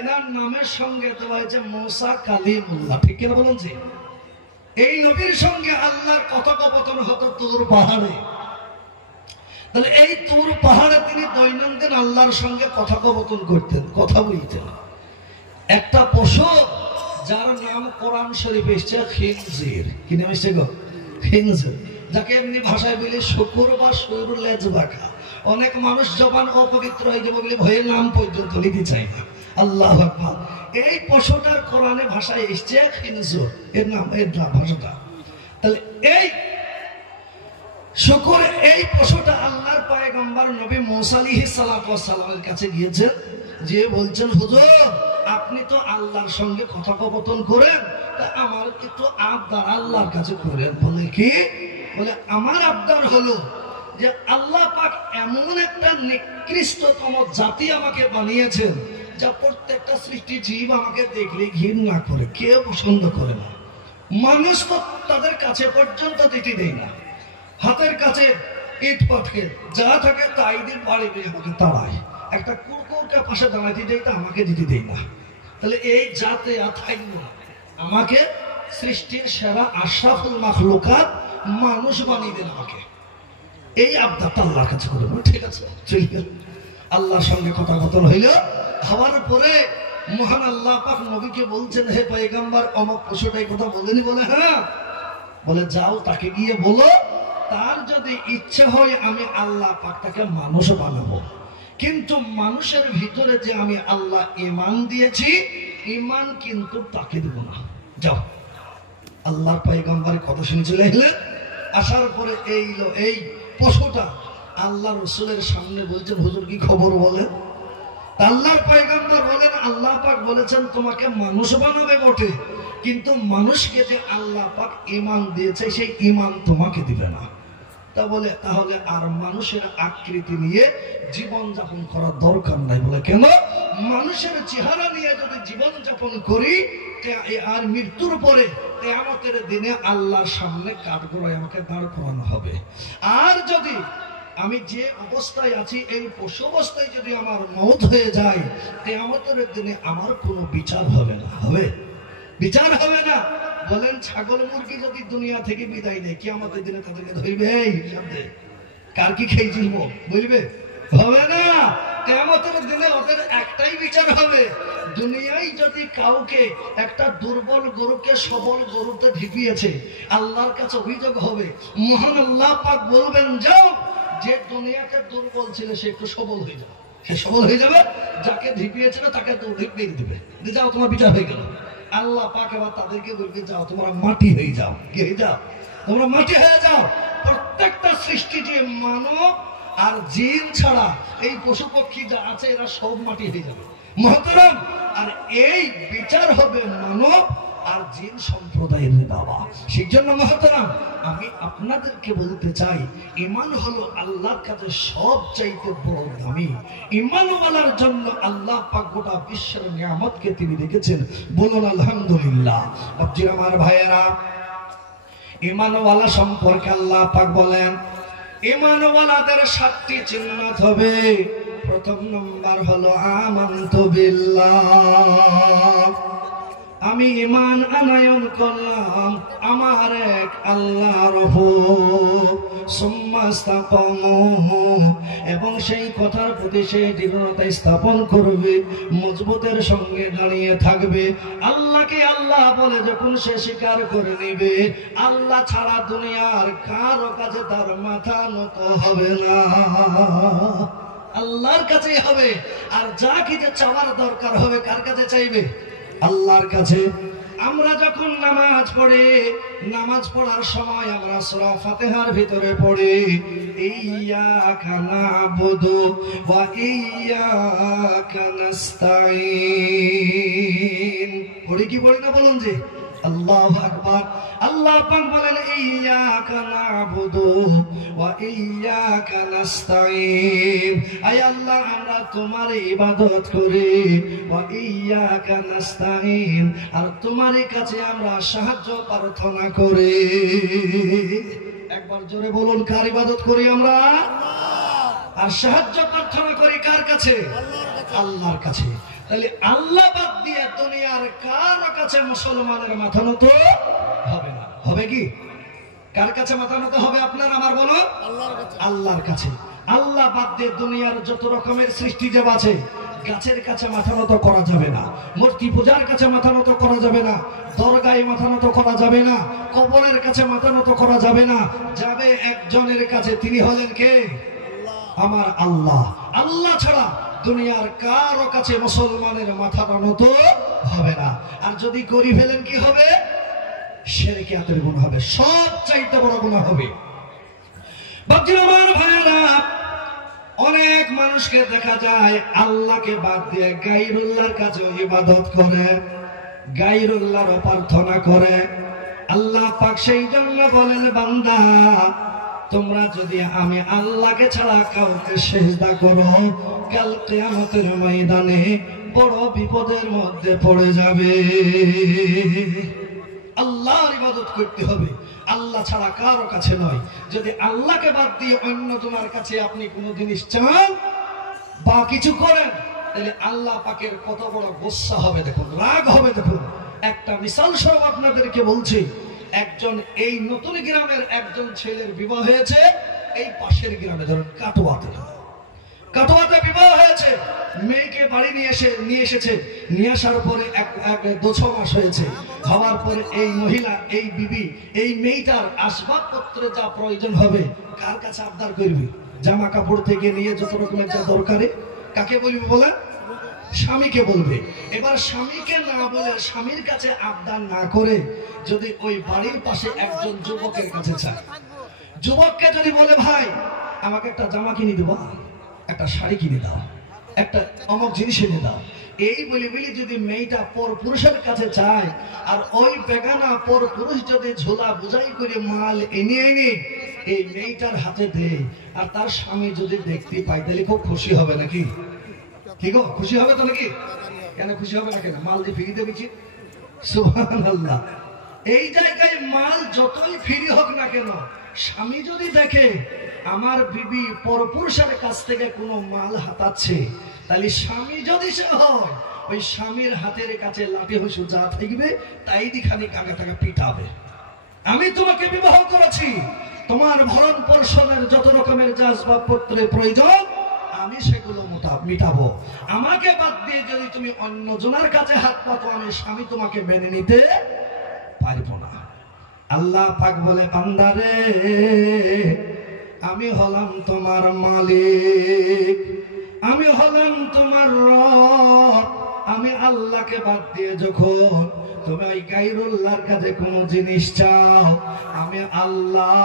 এনার নামের সঙ্গে দেওয়া হয়েছে মুসা কালিমুল্লাহ। ঠিক কিনা বলুন? জি। এই নবীর সঙ্গে আল্লাহর কথোপকথন হতো তুর পাহাড়ে। তাহলে এই তুর পাহাড়ে তিনি দৈনন্দিন আল্লাহর সঙ্গে কথোপকথন করতেন, কথা বলতেন। একটা পশু যার নাম কোরআন শরীফে এসেছে খিনজির। কি নাম এসেছে গো? খিনজির, যাকে এমনি ভাষায় বলে শুকুর বা শুকুর লেজ বাঁকা। অনেক মানুষ জবান অপবিত্র হয়ে যাবে বলে ভয়ের নাম পর্যন্ত নিতে চায় না। আল্লাহু আকবার। এই পশুটার কোরআনে ভাষায় এসেছে খিনজুর, এর নাম ভাষাটা। তাহলে এই শুকুর, এই পশুটা আল্লাহর পয়গম্বর নবী মুসা আলাইহিস সালাতু ওয়াস সালামের কাছে গিয়েছেন, যে বলছেন হুজুর আপনি তো আল্লাহর সঙ্গে কথোপকথন করেন, তা আমার একটু আবদার আল্লাহর কাছে করেন। বলে কি? বলে আমার আবদার হলো যে আল্লাহ পাক এমন একটা নিকৃষ্টতম জাতি আমাকে বানিয়েছেন যা প্রত্যেকটা সৃষ্টি জীব আমাকে দেখলে ঘৃণা করে, কেউ পছন্দ করে না। মানুষ তো তাদের কাছে পর্যন্ত দিতে দেয় না, হাতের কাছে ইট পাটকে যা থাকে তাই দিয়ে বাড়ি দিয়ে আমাকে তাড়ায়। একটা কুকুরকে পাশে দাঁড়াইতে দেয় তা আমাকে দিতে দেয় না। তাহলে এই জাতে আমাকে সৃষ্টির সেরা আশরাফুল মাখলুকাত মানুষ বানিয়ে দেন আমাকে, এই আবদারটা আল্লাহর কাছে করে। ঠিক আছে, চলে গেল। আল্লাহর সঙ্গে কথোপকথন হইল, হওয়ার পরে মহান আল্লাহ পাক নবীকে বলছেন, হে পয়গম্বর, অমুক পশুটাই কথা বলেনি? বলে হ্যাঁ। বলে যাও তাকে গিয়ে বলো, তার যদি ইচ্ছা হয় আমি আল্লাহ পাক তাকে মানুষ বানাবো, কিন্তু মানুষের ভিতরে যে আমি আল্লাহ ঈমান দিয়েছি, ঈমান কিন্তু তাকে দেব না। যাও। আল্লাহর পয়গম্বরের কথা শুনে চলে এলেন। আসার পরে এই পশুটা আল্লাহ রসুলের সামনে বলছেন, হুজুর কি খবর বলেন? আল্লাহর পয়গম্বর বলেন, আল্লাহ পাক বলেছেন তোমাকে মানুষ বানাবে বটে, কিন্তু মানুষকে যে আল্লাহ পাক ঈমান দিয়েছে সেই ঈমান তোমাকে দিবে না। তা বলে তাহলে আর মানুষের আকৃতি নিয়ে জীবন যাপন করার দরকার নাই। বলে কেন? মানুষের চেহারা নিয়ে যদি জীবন যাপন করি আর মৃত্যুর পরে কিয়ামতের দিনে আল্লাহর সামনে কাঠগড়ায় আমাকে দাঁড় করানো হবে। আর যদি আমি যে অবস্থায় আছি এই পশু অবস্থায় যদি আমার মওত হয়ে যায়, কিয়ামতের দিনে আমার কোনো বিচার হবে না। হবে? বিচার হবে না। বলেন ছাগল মুরগি যদি দুনিয়া থেকে বিদায় নেয়, কিয়ামতের দিনে তাদেরকে ধরবে, এই শব্দে কার কি খেয়েছিল বলবে? হবে না। কিয়ামতের দিনে ওদের একটাই বিচার হবে। দুনিয়ায় যদি কাউকে একটা দুর্বল গরুকে সবল গরুতে ঢিপিয়েছে, আল্লাহর কাছে অভিযোগ হবে। মহান আল্লাহ পাক বলবেন, যাও, যে দুনিয়াতে দুর্বল ছিল সে একটু সবল হয়ে যাবে। সে সবল হয়ে যাবে, যাকে ঢিপিয়েছিল তাকে ঢিপিয়ে দিবে, যাও তোমার বিচার হয়ে গেল। আল্লাহ পাক এবার তাদেরকে বলবে, যাও তোমরা মাটি হয়ে যাও। কি হয়ে যাও? তোমরা মাটি হয়ে যাও। প্রত্যেকটা সৃষ্টি যে মানব আর জিন ছাড়া এই পশু পক্ষী যা আছে এরা সব মাটি হয়ে যাবে মহতরম। আর এই বিচার হবে মানব আর জিন সম্প্রদায়ের বাবা। সেই জন্য মহতরম আমি আপনাদেরকে বলতে চাই, ঈমান হলো আল্লাহর কাছে সবচাইতে বড় দামি। ঈমানওয়ালার জন্য আল্লাহ পাক গোটা বিশ্বের নিয়ামতকে তিনি রেখেছেন। বলুন আলহামদুলিল্লাহ। বাপজি আমার ভাইয়েরা, ঈমানওয়ালা সম্পর্কে আল্লাহ পাক বলেন, ঈমানওয়ালাদের 7টি চিহ্ন হবে। প্রথম নম্বর হলো আমানতু বিল্লাহ, আমি ঈমান আনয়ন করলাম আমার এক আল্লাহর উপর। সুম্মা ইসতাকামু, এবং সেই কথার প্রতি সে দৃঢ়তা স্থাপন করবে, মজবুতের সঙ্গে দাঁড়িয়ে থাকবে। আল্লাহকে আল্লাহ বলে যখন সে স্বীকার করে নেবে, আল্লাহ ছাড়া দুনিয়ার কারো কাছে তার মাথা নত হবে না, আল্লাহর কাছেই হবে। আর যা কিছু চাওয়ার দরকার হবে কার কাছে চাইবে? আল্লাহর কাছে। আমরা যখন নামাজ পড়ি, নামাজ পড়ার সময় আমরা সূরা ফাতিহার ভিতরে পড়ি, ইয়্যাকা না'বুদু ওয়া ইয়্যাকা নাস্তাঈন। পড়ি কি পড়ি না? বলুন যে আল্লাহু আকবার। আল্লাহ পাক বলেন, ইয়্যাকা না'বুদু ওয়া ইয়্যাকা নাস্তাঈন। আয় আল্লাহ, আমরা তোমার ইবাদত করি, ওয়া ইয়্যাকা নাস্তাঈন, আর তোমার কাছে আমরা সাহায্য প্রার্থনা করি। একবার জোরে বলুন, কার ইবাদত করি আমরা? আর সাহায্য প্রার্থনা করি কার কাছে? আল্লাহর কাছে। তাহলে আল্লাহ বাদ দিয়ে দুনিয়ার কার কাছে মুসলমানের মাথা নত হবে না। হবে কি? কার কাছে মাথা নত হবে আপনার আমার? বলো আল্লাহর কাছে। আল্লাহ বাদ দিয়ে দুনিয়ার যত রকমের সৃষ্টি যে আছে, গাছের কাছে মাথা নত করা যাবে না, মূর্তি পূজার কাছে মাথা নত করা যাবে না, দরগায় মাথা নত করা যাবে না, কবরের কাছে মাথা নত করা যাবে না। যাবে একজনের কাছে, তিনি হলেন কে? আমার আল্লাহ। আল্লাহ ছাড়া দুনিয়ার কারো কাছে মুসলমানের মাথাটা নত হবে না। আর যদি করি ফেলেন কি হবে? শিরকিয়াতের গুনাহ হবে, সব চাইতে বড় গুনাহ হবে। বাপজি আমার ভাইরা, অনেক মানুষকে দেখা যায় আল্লাহকে বাদ দিয়ে গায়রুল্লাহর কাছে ইবাদত করে, গায়রুল্লাহর প্রার্থনা করে। আল্লাহ পাক সেই জন্য বলেন, বান্দা তোমরা যদি আমি আল্লাহকে ছাড়া কাউকে সিজদা করো, কাল কিয়ামতের ময়দানে বড় বিপদের মধ্যে পড়ে যাবে। আল্লাহর ইবাদত করতে হবে, আল্লাহ ছাড়া কারো কাছে নয়। যদি আল্লাহকে বাদ দিয়ে অন্য তোমার কাছে আপনি কোনো জিনিস চান বা কিছু করেন, তাহলে আল্লাহ পাকের কত বড় গুসা হবে দেখুন, রাগ হবে দেখুন। একটা মিসাল স্বরূপ আপনাদেরকে বলছি, একজন এই নতুন গ্রামের একজন ছেলের বিবাহ হয়েছে, এই পাশের গ্রামে ধরুন কাটোয়াতে। কাটোয়াতে বিবাহ হয়েছে, মেয়েকে বাড়ি নিয়ে এসেছে, নিয়ে আসার পরে এক 2-6 মাস হয়েছে। হওয়ার পরে এই মহিলা, এই বিবি, এই মেয়েটার আসবাবপত্রে যা প্রয়োজন হবে কার কাছে আবদার করবি? জামা কাপড় থেকে নিয়ে যত রকমের যা দরকারে কাকে বলবি বলেন? স্বামীকে বলবে। এবার স্বামীকে না বলে, স্বামীর কাছে আবদার না করে যদি ওই বাড়ির পাশে একজন যুবকের কাছে চায়, যুবককে যদি বলে ভাই আমাকে একটা জামা কিনে দেবো, একটা শাড়ি কিনে দাও, একটা অমুক জিনিস এনে দাও, এই বলি যদি মেয়েটা পর পুরুষের কাছে চায়, আর ওই বেগানা পর পুরুষ যদি ঝোলা বুঝাই করে মাল এনে এই মেয়েটার হাতে দেয়, আর তার স্বামী যদি দেখতে পায়, তাহলে খুব খুশি হবে নাকি? কি গো, খুশি হবে তো নাকি? কেন খুশি হবে না? কেন? মাল দিয়ে ফিরিয়ে দেবেছি। সুবহানাল্লাহ। এই জায়গায় মাল যতই ফিরি হোক না কেন, স্বামী যদি দেখে আমার বিবি পরপুরুষের কাছ থেকে কোনো মাল হাতাচ্ছে, তাহলে স্বামী যদি সে হয়, ওই স্বামীর হাতের কাছে লাঠি হইসু যা থাকবে তাই দিখানি কাকে তাকে পিটাবে। আমি তোমাকে বিবাহ করেছি, তোমার ভরণ পোষণের যত রকমের যা আসবাবপত্রের প্রয়োজন আমি সেগুলো মিটাবো। আমাকে বাদ দিয়ে যদি তুমি অন্য জনের কাছে হাত পাতো, আমি স্বামী তোমাকে মেনে নিতে পারবো না। আল্লাহ পাক বলে, বান্দারে আমি হলাম তোমার মালিক, আমি হলাম তোমার রব। আমি আল্লাহকে বাদ দিয়ে যখন তুমি ওই গায়রুল্লাহর কাছে কোনো জিনিস চাও, আমি আল্লাহ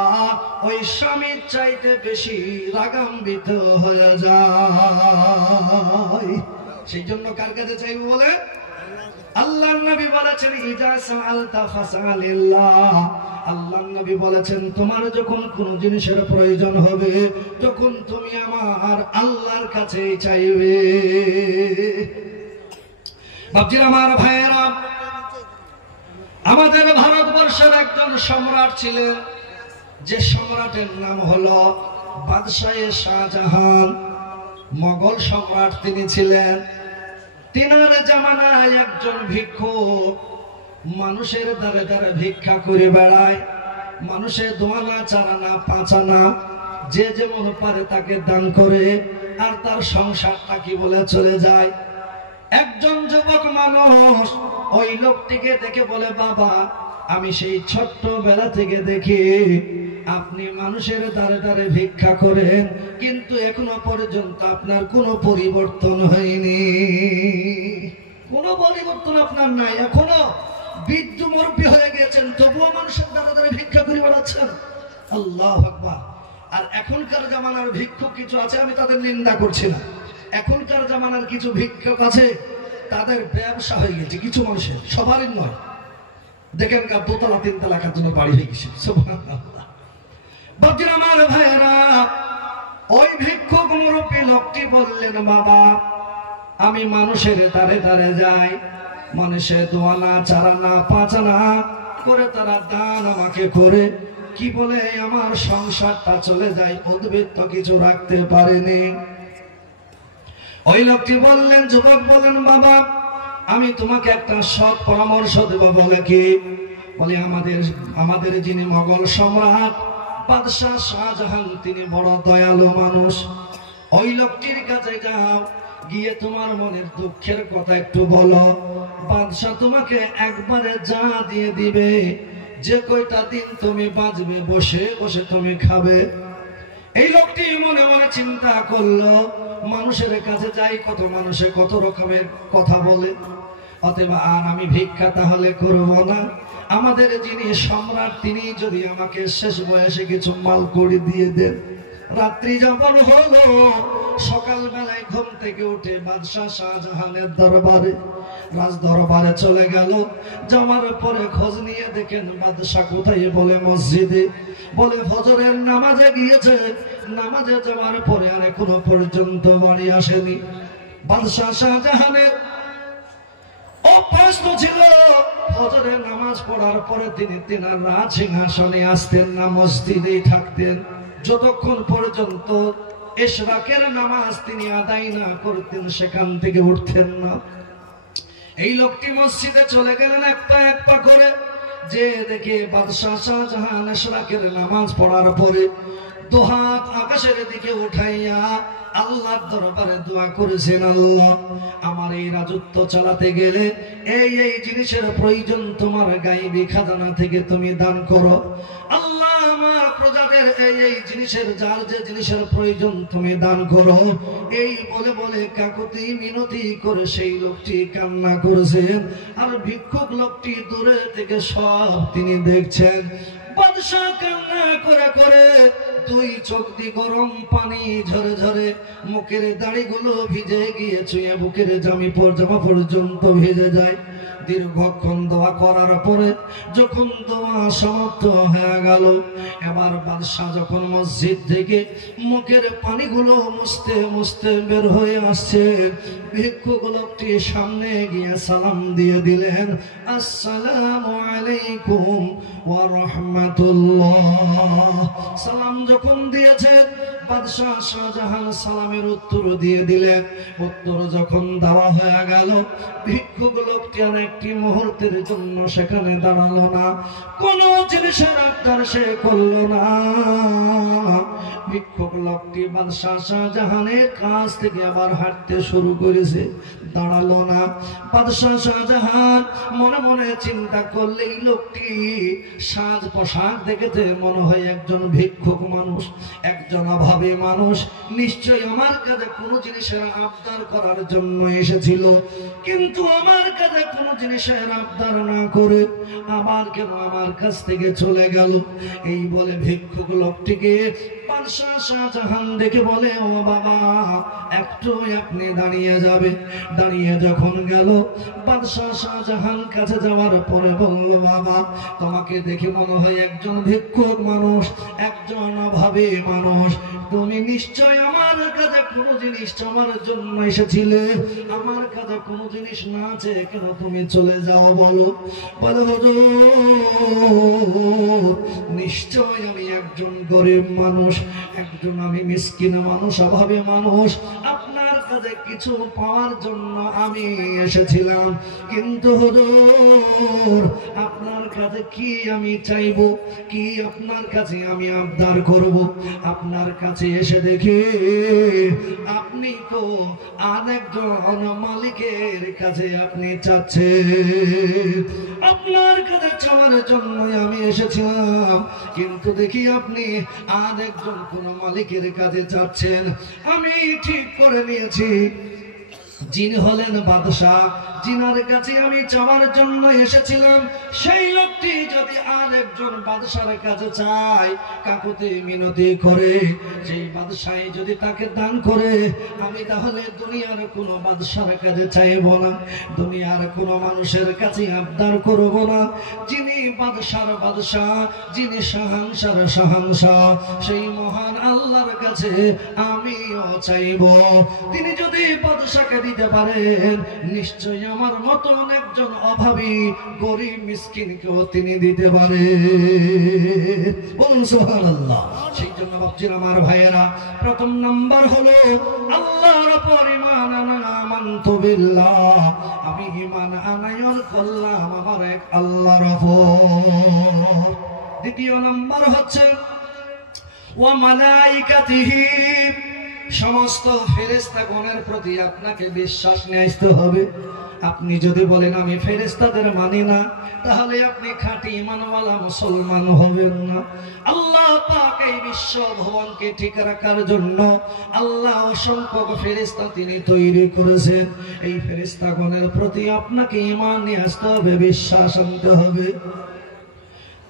ওই স্বামীর চাইতে বেশি রাগান্বিত হয়ে যাই। সেই জন্য কার কাছে চাইবো বলে? আল্লাহর নবী বলেছেন ইজা সাআলতা ফাসআলিল্লাহ। আল্লাহর নবী বলেছেন তোমার যখন কোন জিনিসের প্রয়োজন হবে, তখন তুমি আমার আল্লাহর কাছে চাইবে। বাপজি আমার ভাইয়েরা, আমাদের ভারতবর্ষের একজন সম্রাট ছিলেন, যে সম্রাটের নাম হলো বাদশাহ শাহজাহান। মোগল সম্রাট তিনি ছিলেন। তিনার জামানায় একজন ভিক্ষুক মানুষের দ্বারে দ্বারে ভিক্ষা করে বেড়ায়। মানুষের দোয়ানা, চারানা, পাঁচানা যে যেমন পারে তাকে দান করে, আর তার সংসারটা কি বলে চলে যায়। একজন যুবক মানুষ ওই লোকটিকে দেখে বলে, বাবা আমি সেই ছোট্টবেলা থেকে দেখি আপনি মানুষের দ্বারে দ্বারে ভিক্ষা করেন, কিন্তু এখনো পর্যন্ত আপনার কোনো পরিবর্তন হয়নি। কোনো পরিবর্তন আপনার নাই, এখনো বৃদ্ধ মুরব্বী হয়ে গেছেন, তবুও মানুষের দ্বারে দ্বারে ভিক্ষা করে বেড়াচ্ছেন। আল্লাহু আকবার। আর এখনকার জামানার ভিক্ষুক কিছু আছে, আমি তাদের নিন্দা করছি না। এখনকার জামানার কিছু ভিক্ষুক আছে, তাদের ব্যবসা হয়ে গেছে কিছু মানুষের, সবারই নয়। দেখেন কার 2 তলা 3 তলা কার জন্য বাড়ি হয়ে গেছে। সুবহানাল্লাহ। বাপজি আমার ভাইয়েরা, ওই ভিক্ষুক মুরব্বী লোকটি বললেন, বাবা আমি মানুষের দ্বারে দ্বারে যাই, মানুষের দোয়ানা, চারানা, পাঁচানা করে তারা দান আমাকে করে, কি বলে আমার সংসারটা চলে যায়, উদ্বৃত্ত কিছু রাখতে পারেনি। ওই লোকটি বললেন, যুবক বলেন, বাবা আমি তোমাকে একটা সৎ পরামর্শ দেব। বলে কি? বলে আমাদের যিনি মোগল সম্রাট বাদশাহ শাহজাহান, তিনি বড় দয়ালু মানুষ। ওই লোকটির কাছে যাও, গিয়ে তোমার মনের দুঃখের কথা একটু বলো, বাদশাহ তোমাকে একবারে যা দিয়ে দিবে, যে কয়টা দিন তুমি বাঁচবে বসে বসে তুমি খাবে। এই লোকটি মনে মনে চিন্তা করলো, মানুষের কাছে যাই, কত মানুষে কত রকমের কথা বলে, অতএব আর আমি ভিক্ষা তাহলে করব না। আমাদের যিনি সম্রাট, তিনি যদি আমাকে শেষ বয়সে কিছু মাল করে দিয়ে দেন। রাত্রি যখন হলো, সকাল বেলায় ঘুম থেকে উঠে বাদশাহ শাহজাহানের দরবারে, রাজ দরবারে চলে গেল। যাওয়ার পরে খোঁজ নিয়ে দেখেন বাদশাহ কোথায়? বলে মসজিদে। বলে ফজরের নামাজে গিয়েছে। নামাজে যাওয়ার পরে আর এখনো পর্যন্ত বাড়ি আসেনি। বাদশাহ শাহজাহানের অভ্যস্ত ছিল ফজরের নামাজ পড়ার পরে তিনি তিনার রাজ সিংহাসনে আসতেন না, মসজিদেই থাকতেন, যতক্ষণ পর্যন্ত ইশরাকের নামাজ তিনি আদায় না করতেন সেখান থেকে উঠতেন না। এই লোকটি মসজিদে চলে গেলেন একটা একটা করে, যে দেখে বাদশাহ শাহজাহান ইশরাকের নামাজ পড়ার পরে দুহাত আকাশের দিকে উঠাইয়া আল্লাহর দরবারে দোয়া করেছেন, আল্লাহ আমার এই রাজত্ব চালাতে গেলে এই জিনিসের প্রয়োজন তোমার গায়বী খাজানা থেকে তুমি দান করো। আল্লাহ আমার প্রজাদের এই জিনিসের যার যে জিনিসের প্রয়োজন তুমি দান করো। এই বলে বলে কাকুতি মিনতি করে সেই লোকটি কান্না করেছেন, আর ভিক্ষুক লোকটি দূরে থেকে সব তিনি দেখছেন। বাদশা কান্না করে করে দুই চোখ দিয়ে গরম পানি ঝরে ঝরে মুখের দাড়িগুলো ভিজে গিয়ে ছুঁয়ে বুকের জামা পর্যন্ত ভিজে যায়। দীর্ঘক্ষণ দোয়া করার পরে যখন দোয়া সমাপ্ত হয়ে গেল, এবার বাদশা যখন মসজিদ থেকে মুখের পানিগুলো মুছতে মুছতে বের হয়ে আসছে, ভিক্ষুক লোকটি সামনে গিয়ে সালাম দিয়ে দিলেন, আসসালামু আলাইকুম ওয়া রাহমাতুল্লাহ। সালাম যখন দিয়েছেন, বাদশা শাহজাহান সালামের উত্তর দিয়ে দিলেন। উত্তর যখন দেওয়া হয়ে গেল, ভিক্ষুক লোকটি আর একটি মুহূর্তের জন্য সেখানে দাঁড়ালো না, কোন জিনিসের আবদার সে করলো না। ভিক্ষুক লোকটি বাদশা শাহজাহানের কাছ থেকে আবার হাঁটতে শুরু করেছে, দাঁড়ালো না। বাদশা শাহজাহান মনে মনে চিন্তা করলে, এই লোকটি সাজ পোশাক দেখেতে মনে হয় একজন ভিক্ষুক মানুষ, একজন অভাবী মানুষ, নিশ্চয়ই আমার কাছে কোনো জিনিসের আবদার করার জন্য এসেছিল। কিন্তু আমার কাছে কোনো জিনিসের আবদার না করে আবার কেন আমার কাছ থেকে চলে গেল? এই বলে ভিক্ষুক লোকটিকে বাদশা শাহজাহান দেখে বলে, ও বাবা একটু আপনি দাঁড়িয়ে যাবে। দাঁড়িয়ে যখন গেল, বাদশা শাহজাহান কাছে যাওয়ার পরে বলল, বাবা তোমাকে দেখে মনে হয় একজন ভিক্ষুক মানুষ, একজন অভাবী মানুষ, তুমি নিশ্চয় আমার কাছে কোনো জিনিস আমার জন্য এসেছিলে। আমার কাছে কোনো জিনিস না আছে, কেন তুমি চলে যাও বলো? বলে, হুজুর নিশ্চয় আমি একজন গরিব মানুষ, একজন আমি মিসকিন মানুষ, অভাবী মানুষ, আপনার কাছে কিছু পাওয়ার জন্য আমি এসেছিলাম। কিন্তু হুজুর আপনার কাছে কি আমি চাইবো, কি আপনার কাছে আমি আবদার করব? আপনার কাছে এসে দেখি আপনি তো আরেকজন মালিকের কাছে আপনি চাচ্ছেন। আপনার কাছে চাওয়ার জন্য আমি এসেছিলাম, কিন্তু দেখি আপনি আরেকজন কোন মালিকের কাছে চাচ্ছেন। আমি ঠিক করে নিয়েছি, যিনি হলেন বাদশাহ, যিনার কাছে আমি চাওয়ার জন্য এসেছিলাম, সেই লোকটি যদি আরেকজন বাদশার কাছে চায়, কাকুতি মিনতি করে, সেই বাদশাহ যদি তাকে দান করে, আমি তাহলে দুনিয়ার কোনো বাদশার কাছে চাইব না, দুনিয়ার কোনো মানুষের কাছে আবদার করব না। যিনি বাদশার বাদশাহ, যিনি শাহানশার শাহানশাহ, সেই মহান আল্লাহর কাছে আমিও চাইব। তিনি যদি বাদশাকে দিতে পারেন, নিশ্চয়ই আমার মতন একজন অভাবী গরিব মিসকিনকেও তিনি দিতে পারেন। বলুন সুবহানাল্লাহ। সেই জন্য ভাবছেন আমার ভাইয়েরা, প্রথম নাম্বার হলো আল্লাহর উপর ঈমান আনা, আমানতু বিল্লাহ, আমি ঈমান আনায়ন করলাম আমার এক আল্লাহর উপর। দ্বিতীয় নাম্বার হচ্ছে ওয়া মালাইকাতিহি, সমস্ত ফেরেশতাগণের প্রতি আপনাকে বিশ্বাস নিয়ে আসতে হবে। আপনি যদি বলেন আমি ফেরেশতাদের মানি না, তাহলে আপনি খাঁটি ঈমানওয়ালা মুসলমান হবেন না। আল্লাহ পাক এই বিশ্ব ভবনকে ঠিক রাখার জন্য আল্লাহ অসংখ্য ফেরেশতা তিনি তৈরি করেছেন। এই ফেরেশতাগণের প্রতি আপনাকে ঈমান নিয়ে আসতে হবে, বিশ্বাস আনতে হবে।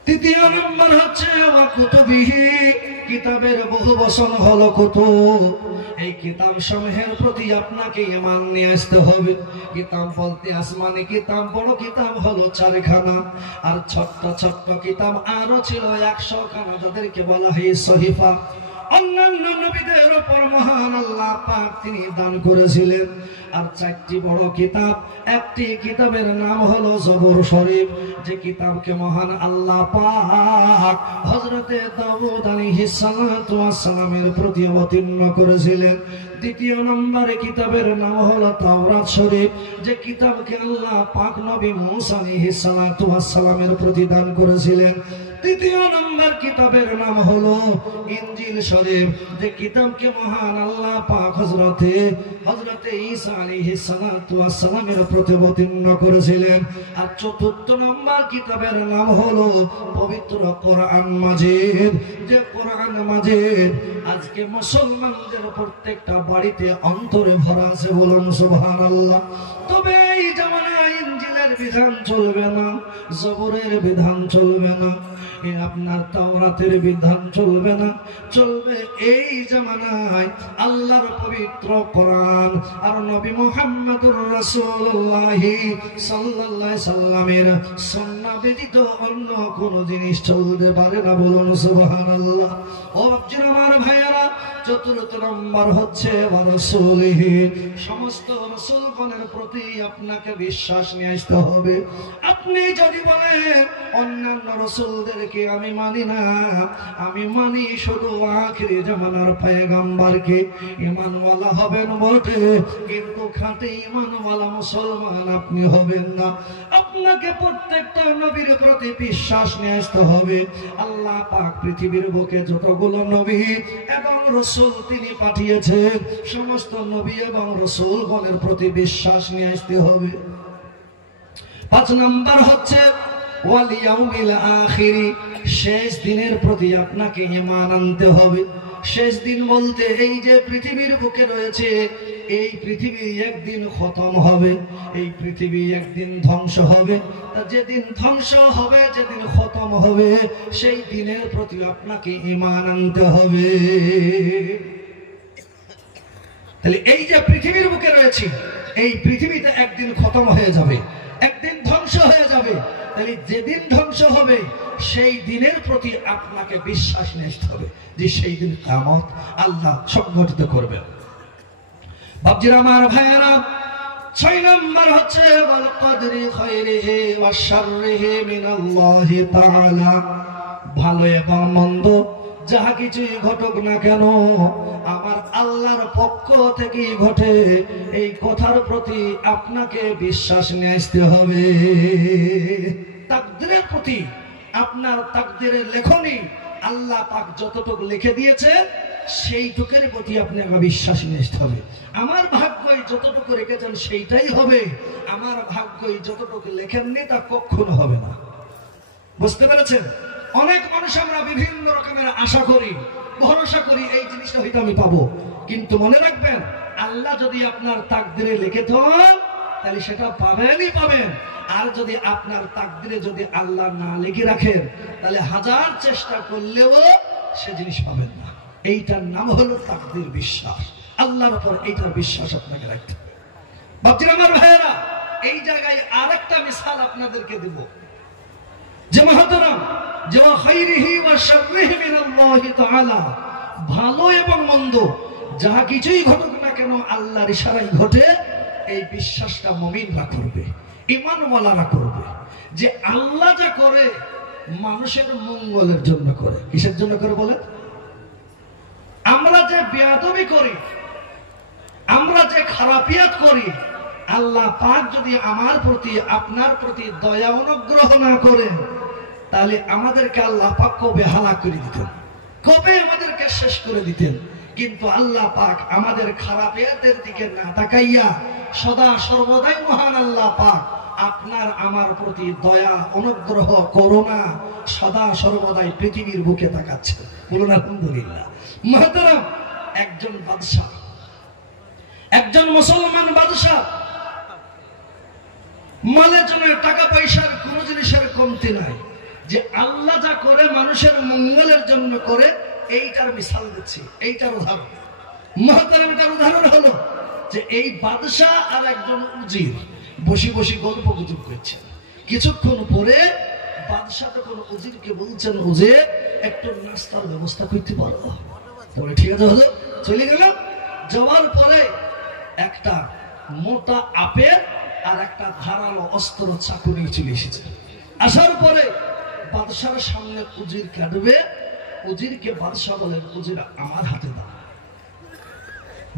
তৃতীয় নম্বর হচ্ছে ওয়া কুতুবিহি, কিতাবের বহু বচন হলো কুতুব। এই কিতাব সমূহের প্রতি আপনাকে ঈমান নিয়ে আসতে হবে। কিতাব বলতে আসমানি কিতাব, বড় কিতাব হলো 4 খানা, আর ছোট্ট ছোট্ট কিতাব আরো ছিল 100 খানা, যাদেরকে বলা হয় সহিফা। অন্যান্য নবীদের উপর মহান আল্লাহ পাক তিনি দান করেছিলেন। আর 4টি বড় কিতাব, একটি কিতাবের নাম হলো জবর শরীফ, যে কিতাবকে মহান আল্লাহ পাক হযরতে দাউদ আলাইহিস সালাতু ওয়াস সালামের প্রতি অবতীর্ণ করেছিলেন। দ্বিতীয় নম্বরে কিতাবের নাম হলো তাওরাত শরীফ, যে কিতাবকে আল্লাহ পাক নবী মূসা আলাইহিস সালাতু ওয়াস সালামের প্রতি দান করেছিলেন। দ্বিতীয় নম্বর কিতাবের নাম হলো ইনজিল শরীফ, যে কিতাবকে মহান আল্লাহ পাক হযরতে ঈসা আলাইহিস সালাতু ওয়াস সালামের প্রতি অবতীর্ণ করেছিলেন। আর চতুর্থ নম্বর কিতাবের নাম হলো পবিত্র কোরআন মাজিদ, যে কোরআন মাজিদ আজকে মুসলমানদের প্রত্যেকটা বাড়িতে অন্তরে ভরা আছে, বলুন সুবহানাল্লাহ। তবে এই জামানায় ইনজিলের বিধান চলবে না, জবুরের বিধান চলবে না, আপনার তাওরাতের বিধান চলবে না, চলবে এই জামানায় আল্লাহর পবিত্র কোরআন আর নবী মুহাম্মদুর রাসূলুল্লাহ সাল্লাল্লাহু আলাইহি সাল্লামের সুন্নাহ ব্যতীত অন্য কোন জিনিস চলতে পারে না, বলুন সুবহানাল্লাহ। ও আমার ভাইয়েরা, চতুর্থ নম্বর হচ্ছে রাসূলিহি, সমস্ত রাসূলগণের প্রতি আপনাকে বিশ্বাস নিয়ে আসতে হবে। আপনি যদি বলেন অন্যান্য রাসূলদেরকে আমি মানি না, আমি মানি শুধু আখিরি জামানার পয়গম্বরকে, ঈমানওয়ালা হবেন বটে, কিন্তু খাঁটি ঈমানওয়ালা মুসলমান আপনি হবেন না। আপনাকে প্রত্যেকটা নবীর প্রতি বিশ্বাস নিয়ে আসতে হবে। আল্লাহ পাক পৃথিবীর বুকে যতগুলো নবী এবং রাসূল তিনি পাঠিয়েছেন, সমস্ত নবী এবং রাসূলগণের প্রতি বিশ্বাস নিয়ে আসতে হবে। 5 নম্বর হচ্ছে ওয়াল ইয়াউমিল আখির, শেষ দিনের প্রতি আপনাকে ঈমান আনতে হবে। শেষ দিন বলতে এই যে পৃথিবীর বুকে রয়েছে, এই পৃথিবী একদিন খতম হবে, এই পৃথিবী একদিন ধ্বংস হবে। যেদিন ধ্বংস হবে, যেদিন খতম হবে, সেই দিনের প্রতি আপনাকে ঈমান আনতে হবে। তাহলে এই যে পৃথিবীর বুকে রয়েছে, এই পৃথিবীতে একদিন খতম হয়ে যাবে, একদিন ধ্বংস হয়ে যাবে। তাহলে যেদিন ধ্বংস হবে সেই দিনের প্রতি আপনাকে বিশ্বাস নিয়ে আসতে হবে যে সেই দিন কিয়ামত আল্লাহ সংঘটিত করবেন। বাপজিরা আমার ভাইয়েরা, 6 নম্বর হচ্ছে ওয়াল কদরি খায়রিহি ওয়াশ শাররিহি মিনাল্লাহি তাআলা, ভালো এবং মন্দ যাহা কিছুই ঘটুক না কেন আমার আল্লাহর পক্ষ থেকেই ঘটে, এই কথার প্রতি আপনাকে বিশ্বাস নিয়ে আসতে হবে। তাকদীরের প্রতি, আপনার তাকদীরের লেখনী আল্লাহ পাক যতটুকু লিখে দিয়েছে সেইটুকুর প্রতি আপনাকে বিশ্বাস নিয়ে আসতে হবে। আমার ভাগ্যই যতটুকু রেখেছেন সেইটাই হবে, আমার ভাগ্যই যতটুকু লেখেননি তা কখনো হবে না। বুঝতে পেরেছেন? অনেক মানুষ আমরা বিভিন্ন রকমের আশা করি, ভরসা করি এই জিনিসটা হয়তো আমি পাবো, কিন্তু মনে রাখবেন আল্লাহ যদি আপনার তাকদীরে লিখে দেন তাহলে সেটা পাবেনই পাবেন। আর যদি আপনার তাকদীরে যদি আল্লাহ না লিখে রাখেন তাহলে হাজার চেষ্টা করলেও সে জিনিস পাবেন না। এইটার নাম হলো তাকদীর বিশ্বাস। আল্লাহর উপর এইটার বিশ্বাস আপনাকে রাখতে হবে। বাপজিরা আমার ভাইয়েরা, এই জায়গায় আরেকটা মিসাল আপনাদেরকে দেব যে মহতরম, যে খায়রিহি ওয়া শাররিহি মিনাল্লাহি তাআলা, ভালো এবং মন্দ যাহা কিছুই ঘটুক না কেন আল্লাহর ইশারায় ঘটে, এই বিশ্বাসটা মুমিনরা করবে, ঈমানওয়ালারা করবে যে আল্লাহ যা করে মানুষের মঙ্গলের জন্য করে। কিসের জন্য করে বলে? আমরা যে বেয়াদবি করি, আমরা যে খারাপিয়াত করি, আল্লাহ পাক যদি আমার প্রতি আপনার প্রতি দয়া অনুগ্রহ না করে তাহলে আমাদেরকে আল্লাহ পাক কবে হালাক করে দিতেন, কবে আমাদেরকে শেষ করে দিতেন। কিন্তু আল্লাহ পাক আমাদের খারাপিয়াতের দিকে না তাকাইয়া সদা সর্বদাই মহান আল্লাহ পাক আপনার আমার প্রতি দয়া অনুগ্রহ করুণা সদা সর্বদাই পৃথিবীর বুকে তাকাচ্ছে। বলুন আলহামদুলিল্লাহ। মুহতারাম, একজন বাদশা, একজন মুসলমান বাদশা, মালের জন্য টাকা পয়সার কোন জিনিসের কমতি নাই, যে আল্লাহ যা করে মানুষের মঙ্গলের জন্য করে, এইটার মিসাল দিচ্ছি, এইটার উদাহরণ। মুহতারাম, এটার উদাহরণ হলো যে এই বাদশা আর একজন উজির বসে বসে গল্প গুজব করছে। কিছুক্ষণ পরে বাদশা তখন উজিরকে বলছেন, উজির একটু নাস্তার ব্যবস্থা করতে পারো? তবে ঠিক আছে, হলো। চলে গেল। যাওয়ার পরে একটা মোটা আপেল আর একটা ধারালো অস্ত্র চাকু নিয়ে চলে এসেছে। আসার পরে বাদশার সামনে উজির কাটবে। উজিরকে বাদশাহ বলেন, উজির আমার হাতে দাও।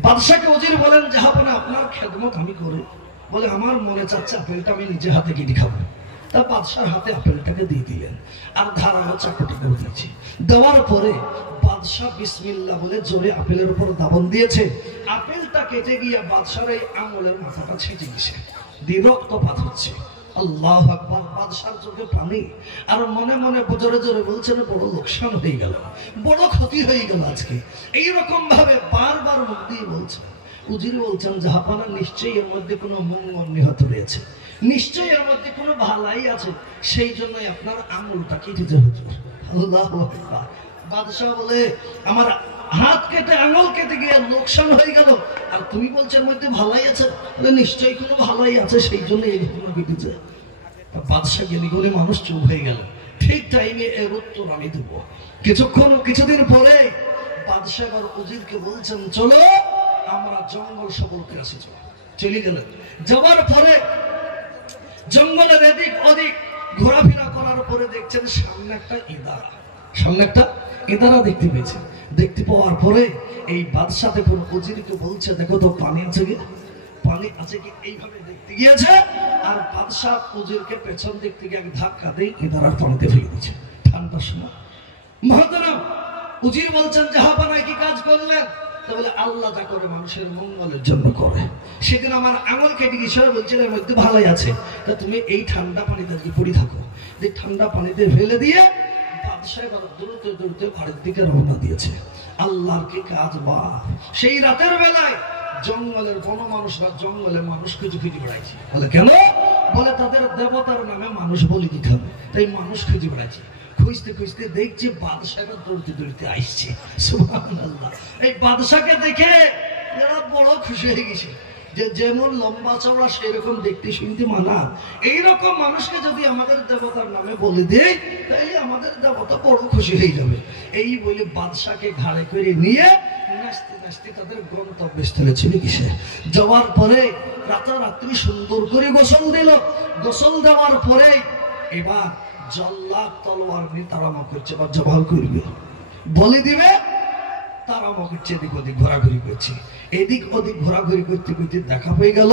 বাদশাকে উজির বলেন, জাহাপনা আপনার খেদমত আমি করি। বলে, আমার মনে চাচ্ছে আপেলটা আমি নিজে হাতে কেটে খাবো। তা বাদশার হাতে আপেলটাকে দিয়ে দিলেন আর ধারালো চাকুটি করে দিয়েছে। দেওয়ার পরে বাদশাহ বিসমিল্লাহ বলে জোরে আপেলের উপর দাবন দিয়েছে। আপেলটা কেটে গিয়ে বাদশার এই আঙুলের মাথাটা ছিটে গেছে, দিয়ে রক্তপাত হচ্ছে। আল্লাহু আকবার। বাদশার চোখে পানি আর মনে মনে জোরে জোরে বলছেন বড় লোকসান হয়ে গেল, বড় ক্ষতি হয়ে গেল আজকে। এইরকম ভাবে বারবার মুখ দিয়ে বলছেন। উজির বলছেন জাহাপানা নিশ্চয়ই এর মধ্যে কোনো মঙ্গল নিহত রয়েছে, নিশ্চয়ই এর মধ্যে কোনো ভালাই আছে, সেই জন্যই আপনার আঙুলটা কেটেছে হুজুর। আল্লাহু আকবার। বাদশাহ বলে আমার হাত কেটে আঙুল কেটে গিয়ে লোকসান হয়ে গেল, আর তুমি বলছো এর মধ্যে ভালাই আছে? বলে নিশ্চয়ই কোনো ভালাই আছে, সেই জন্য এই ঘটনা ঘটেছে। বাদশাহ জ্ঞানী করে মানুষ চুপ হয়ে গেল। ঠিক টাইমে এর উত্তর আমি দেবো। কিছুদিন পরে বাদশাহ এবার উজিরকে বলছেন চলো আমরা জঙ্গল সফলকে আসি। চলে গেলেন। যাওয়ার পরে জঙ্গলের এদিক ওদিক ঘোরাফেরা করার পরে দেখছেন সামনে একটা ইঁদারা দেখতে পেয়েছে। দেখতে পাওয়ার পরে এই বাদশাহ দেখুন উজিরকে বলছে দেখো তো পানি আছে কি, পানি আছে কি, এইভাবে দেখতে গিয়েছে। আর বাদশাহ উজিরকে পেছন দিক থেকে এক ধাক্কা দিয়ে ইঁদারার পানিতে ফেলে দিচ্ছে। ঠান্ডার সময় মহতরম উজির বলছেন জাহাপানায় কি কাজ করলেন? বলে আল্লাহ যা করে মানুষের মঙ্গলের জন্য করে। সেদিন আমার আঙুল কেটে গিয়ে বলছিল এর মধ্যে ভালোই আছে, তা তুমি এই ঠান্ডা পানিতে পড়ে থাকো। যে ঠান্ডা পানিতে ফেলে দিয়ে বাদশাহ দৌড়তে দৌড়তে বাড়ির দিকে রওনা দিয়েছে। আল্লাহর কি কাজ বা! সেই রাতের বেলায় জঙ্গলের বন মানুষরা জঙ্গলে মানুষ খুঁজে খুঁজে বেড়াইছে। বলে কেন? বলে তাদের দেবতার নামে মানুষ বলি দিতে হবে, তাই মানুষ খুঁজে বেড়াইছে। খুঁজতে খুঁজতে দেখছি বাদশাহ দৌড়তে দৌড়তে আসছে। সুবহানাল্লাহ। এই বাদশাকে দেখে এরা বড় খুশি হয়ে গেছে যে যেমন লম্বা চওড়া সেরকম দেখতে শুনতে মানা। এইরকম মানুষকে যদি আমাদের দেবতার নামে বলে দেয় তাহলে আমাদের দেবতা বড় খুশি হয়ে যাবে। এই বলে বাদশাকে ঘাড়ে করে নিয়ে নাচতে নাচতে তাদের গন্তব্যস্থলে চলে গেছে। যাওয়ার পরে রাতারাত্রি সুন্দর করে গোসল দিল। গোসল দেওয়ার পরে এবার জল্লাদ তলোয়ার নিয়ে তাড়ামা করছে বা জবাল করবে, বলে দিবে। তাড়ামা করছে, এদিক ওদিক ঘোরাঘুরি করছে। এদিক ওদিক ঘোরাঘুরি করতে করতে দেখা হয়ে গেল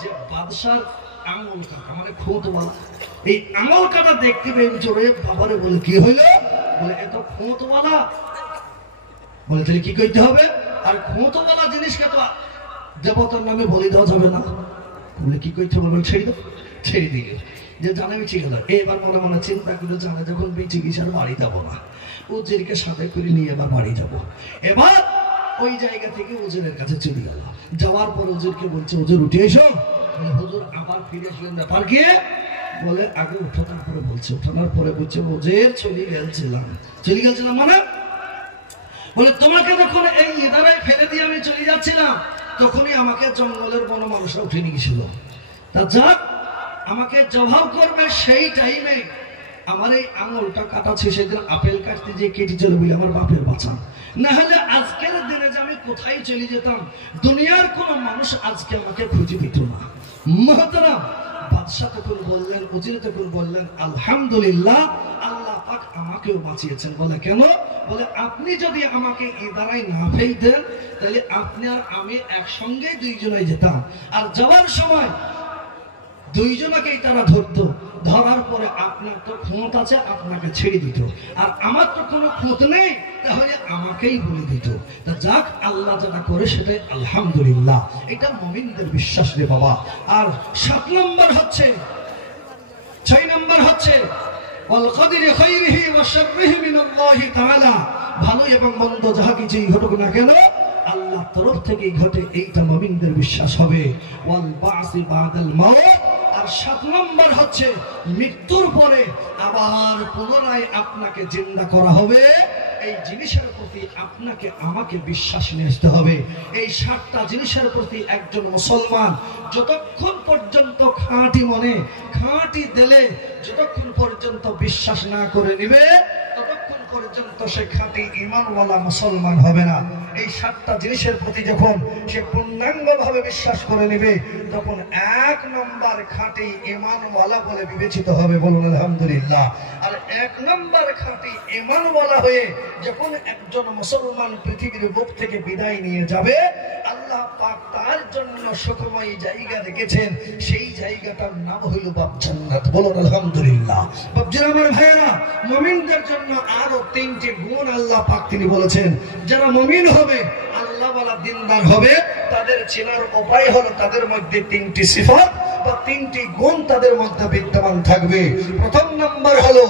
যে বাদশার আঙুল কাটা মানে খোঁতওয়ালা। এই আঙুল কাটা দেখতে পেয়ে চলে বাবারে বলে কি হইল? বলে এত খোঁতওয়ালা। বলে তাহলে কি করতে হবে? আর খোঁতওয়ালা জিনিসকে তো দেবতার নামে বলে দেওয়া যাবে না। বলে কি করতে হবে? ছেড়ে দাও। ছেড়ে দিয়ে যে জানে মিছে গেল। এবার মনে মনে চিন্তা করে জানে যখন বেঁচে গেছে আর বাড়ি যাবো না, উজিরকে সাথে করে নিয়ে এবার বাড়ি যাব। এবার ওই জায়গা থেকে উজিরের কাছে চলে গেল। যাওয়ার পর উজিরকে বলছে হুজুর উঠে এসো। হুজুর আবার ফিরে আসলেন। ব্যাপার কি? বলে আগে উঠানোর পরে বলছে, উঠানোর পরে বলছে উজির চলে গেছিলাম মানে? বলে তোমাকে যখন এই ইদারায় ফেলে দিয়ে আমি চলে যাচ্ছিলাম তখনই আমাকে জঙ্গলের বন মানুষরা উঠে নিয়ে গেছিল। তা যাক আমাকে জবাব করবে সেই টাইমে আমার এই আঙুলটা কাটাছে। সেদিন আপেল কাটতে যে কেটে চলে বলে আমার বাপের বাঁচা, না হলে আজকের দিনে যে আমি কোথায় চলে যেতাম, দুনিয়ার কোন মানুষ আজকে আমাকে খুঁজে পেত না। মহতরম বাদশাহ তখন বললেন, উজির তখন বললেন আলহামদুলিল্লাহ, আল্লাহ পাক আমাকেও বাঁচিয়েছেন। বলে কেন? বলে আপনি যদি আমাকে ইদারায় না ফেলতেন তাহলে আপনি আর আমি একসঙ্গে দুইজনাই যেতাম, আর যাওয়ার সময় দুইজনকেই তারা ধরতো। ধরার পরে আপনার তো ক্ষমতা আছে, আপনাকে ছেড়ে দিত, আর আমার তো কোনো ক্ষমতা নেই, তাহলে আমাকেই বলে দিত। তা যাক আল্লাহ যেটা করে সেটাই আলহামদুলিল্লাহ। এটা মুমিনদের বিশ্বাস রে বাবা। আর 7 নম্বর হচ্ছে 6 নম্বর হচ্ছে ওয়াল কদরি খাইরিহি ওয়া শাররিহি মিনাল্লাহি তাআলা। ভালো এবং মন্দ যাহা কিছুই ঘটুক না কেন আল্লাহর তরফ থেকেই ঘটে, এইটা মুমিনদের বিশ্বাস হবে। ওয়াল বাসি বাদাল মাউত। আর 7 নম্বর হচ্ছে মৃত্যুর পরে আবার পুনরায় আপনাকে জিন্দা করা হবে। এই জিনিসের প্রতি আপনাকে আমাকে বিশ্বাস নিয়ে আসতে হবে। এই 7টা জিনিসের প্রতি একজন মুসলমান যতক্ষণ পর্যন্ত খাঁটি মনে খাঁটি দিলে যতক্ষণ পর্যন্ত বিশ্বাস না করে নিবে ততক্ষণ পর্যন্ত সে খাঁটি ঈমানওয়ালা মুসলমান হবে না। এই 7টা জিনিসের প্রতি যখন সে পূর্ণাঙ্গভাবে বিশ্বাস করে নেবে, তখন 1 নম্বর খাঁটি ঈমানওয়ালা বলে বিবেচিত হবে। বলুন আলহামদুলিল্লাহ। আর 1 নম্বর খাঁটি ঈমানওয়ালা হয়ে যখন একজন মুসলমান পৃথিবীর বুক থেকে বিদায় নিয়ে যাবে, আল্লাহ পাক তার জন্য সুখময় জায়গা রেখেছেন, সেই জায়গাটার নাম হইল বাপ জান্নাত। বলুন আলহামদুলিল্লাহ। বাপজিরা আমার ভাইয়েরা, মুমিনদের জন্য আরো 3টি গুণ আল্লাহ পাক তিনি বলেছেন। যারা মুমিন হবে, আল্লাহওয়ালা দিনদার হবে, তাদের চেনার উপায় হলো তাদের মধ্যে 3টি সিফাত বা 3টি গুণ তাদের মধ্যে বিদ্যমান থাকবে। প্রথম নাম্বার হলো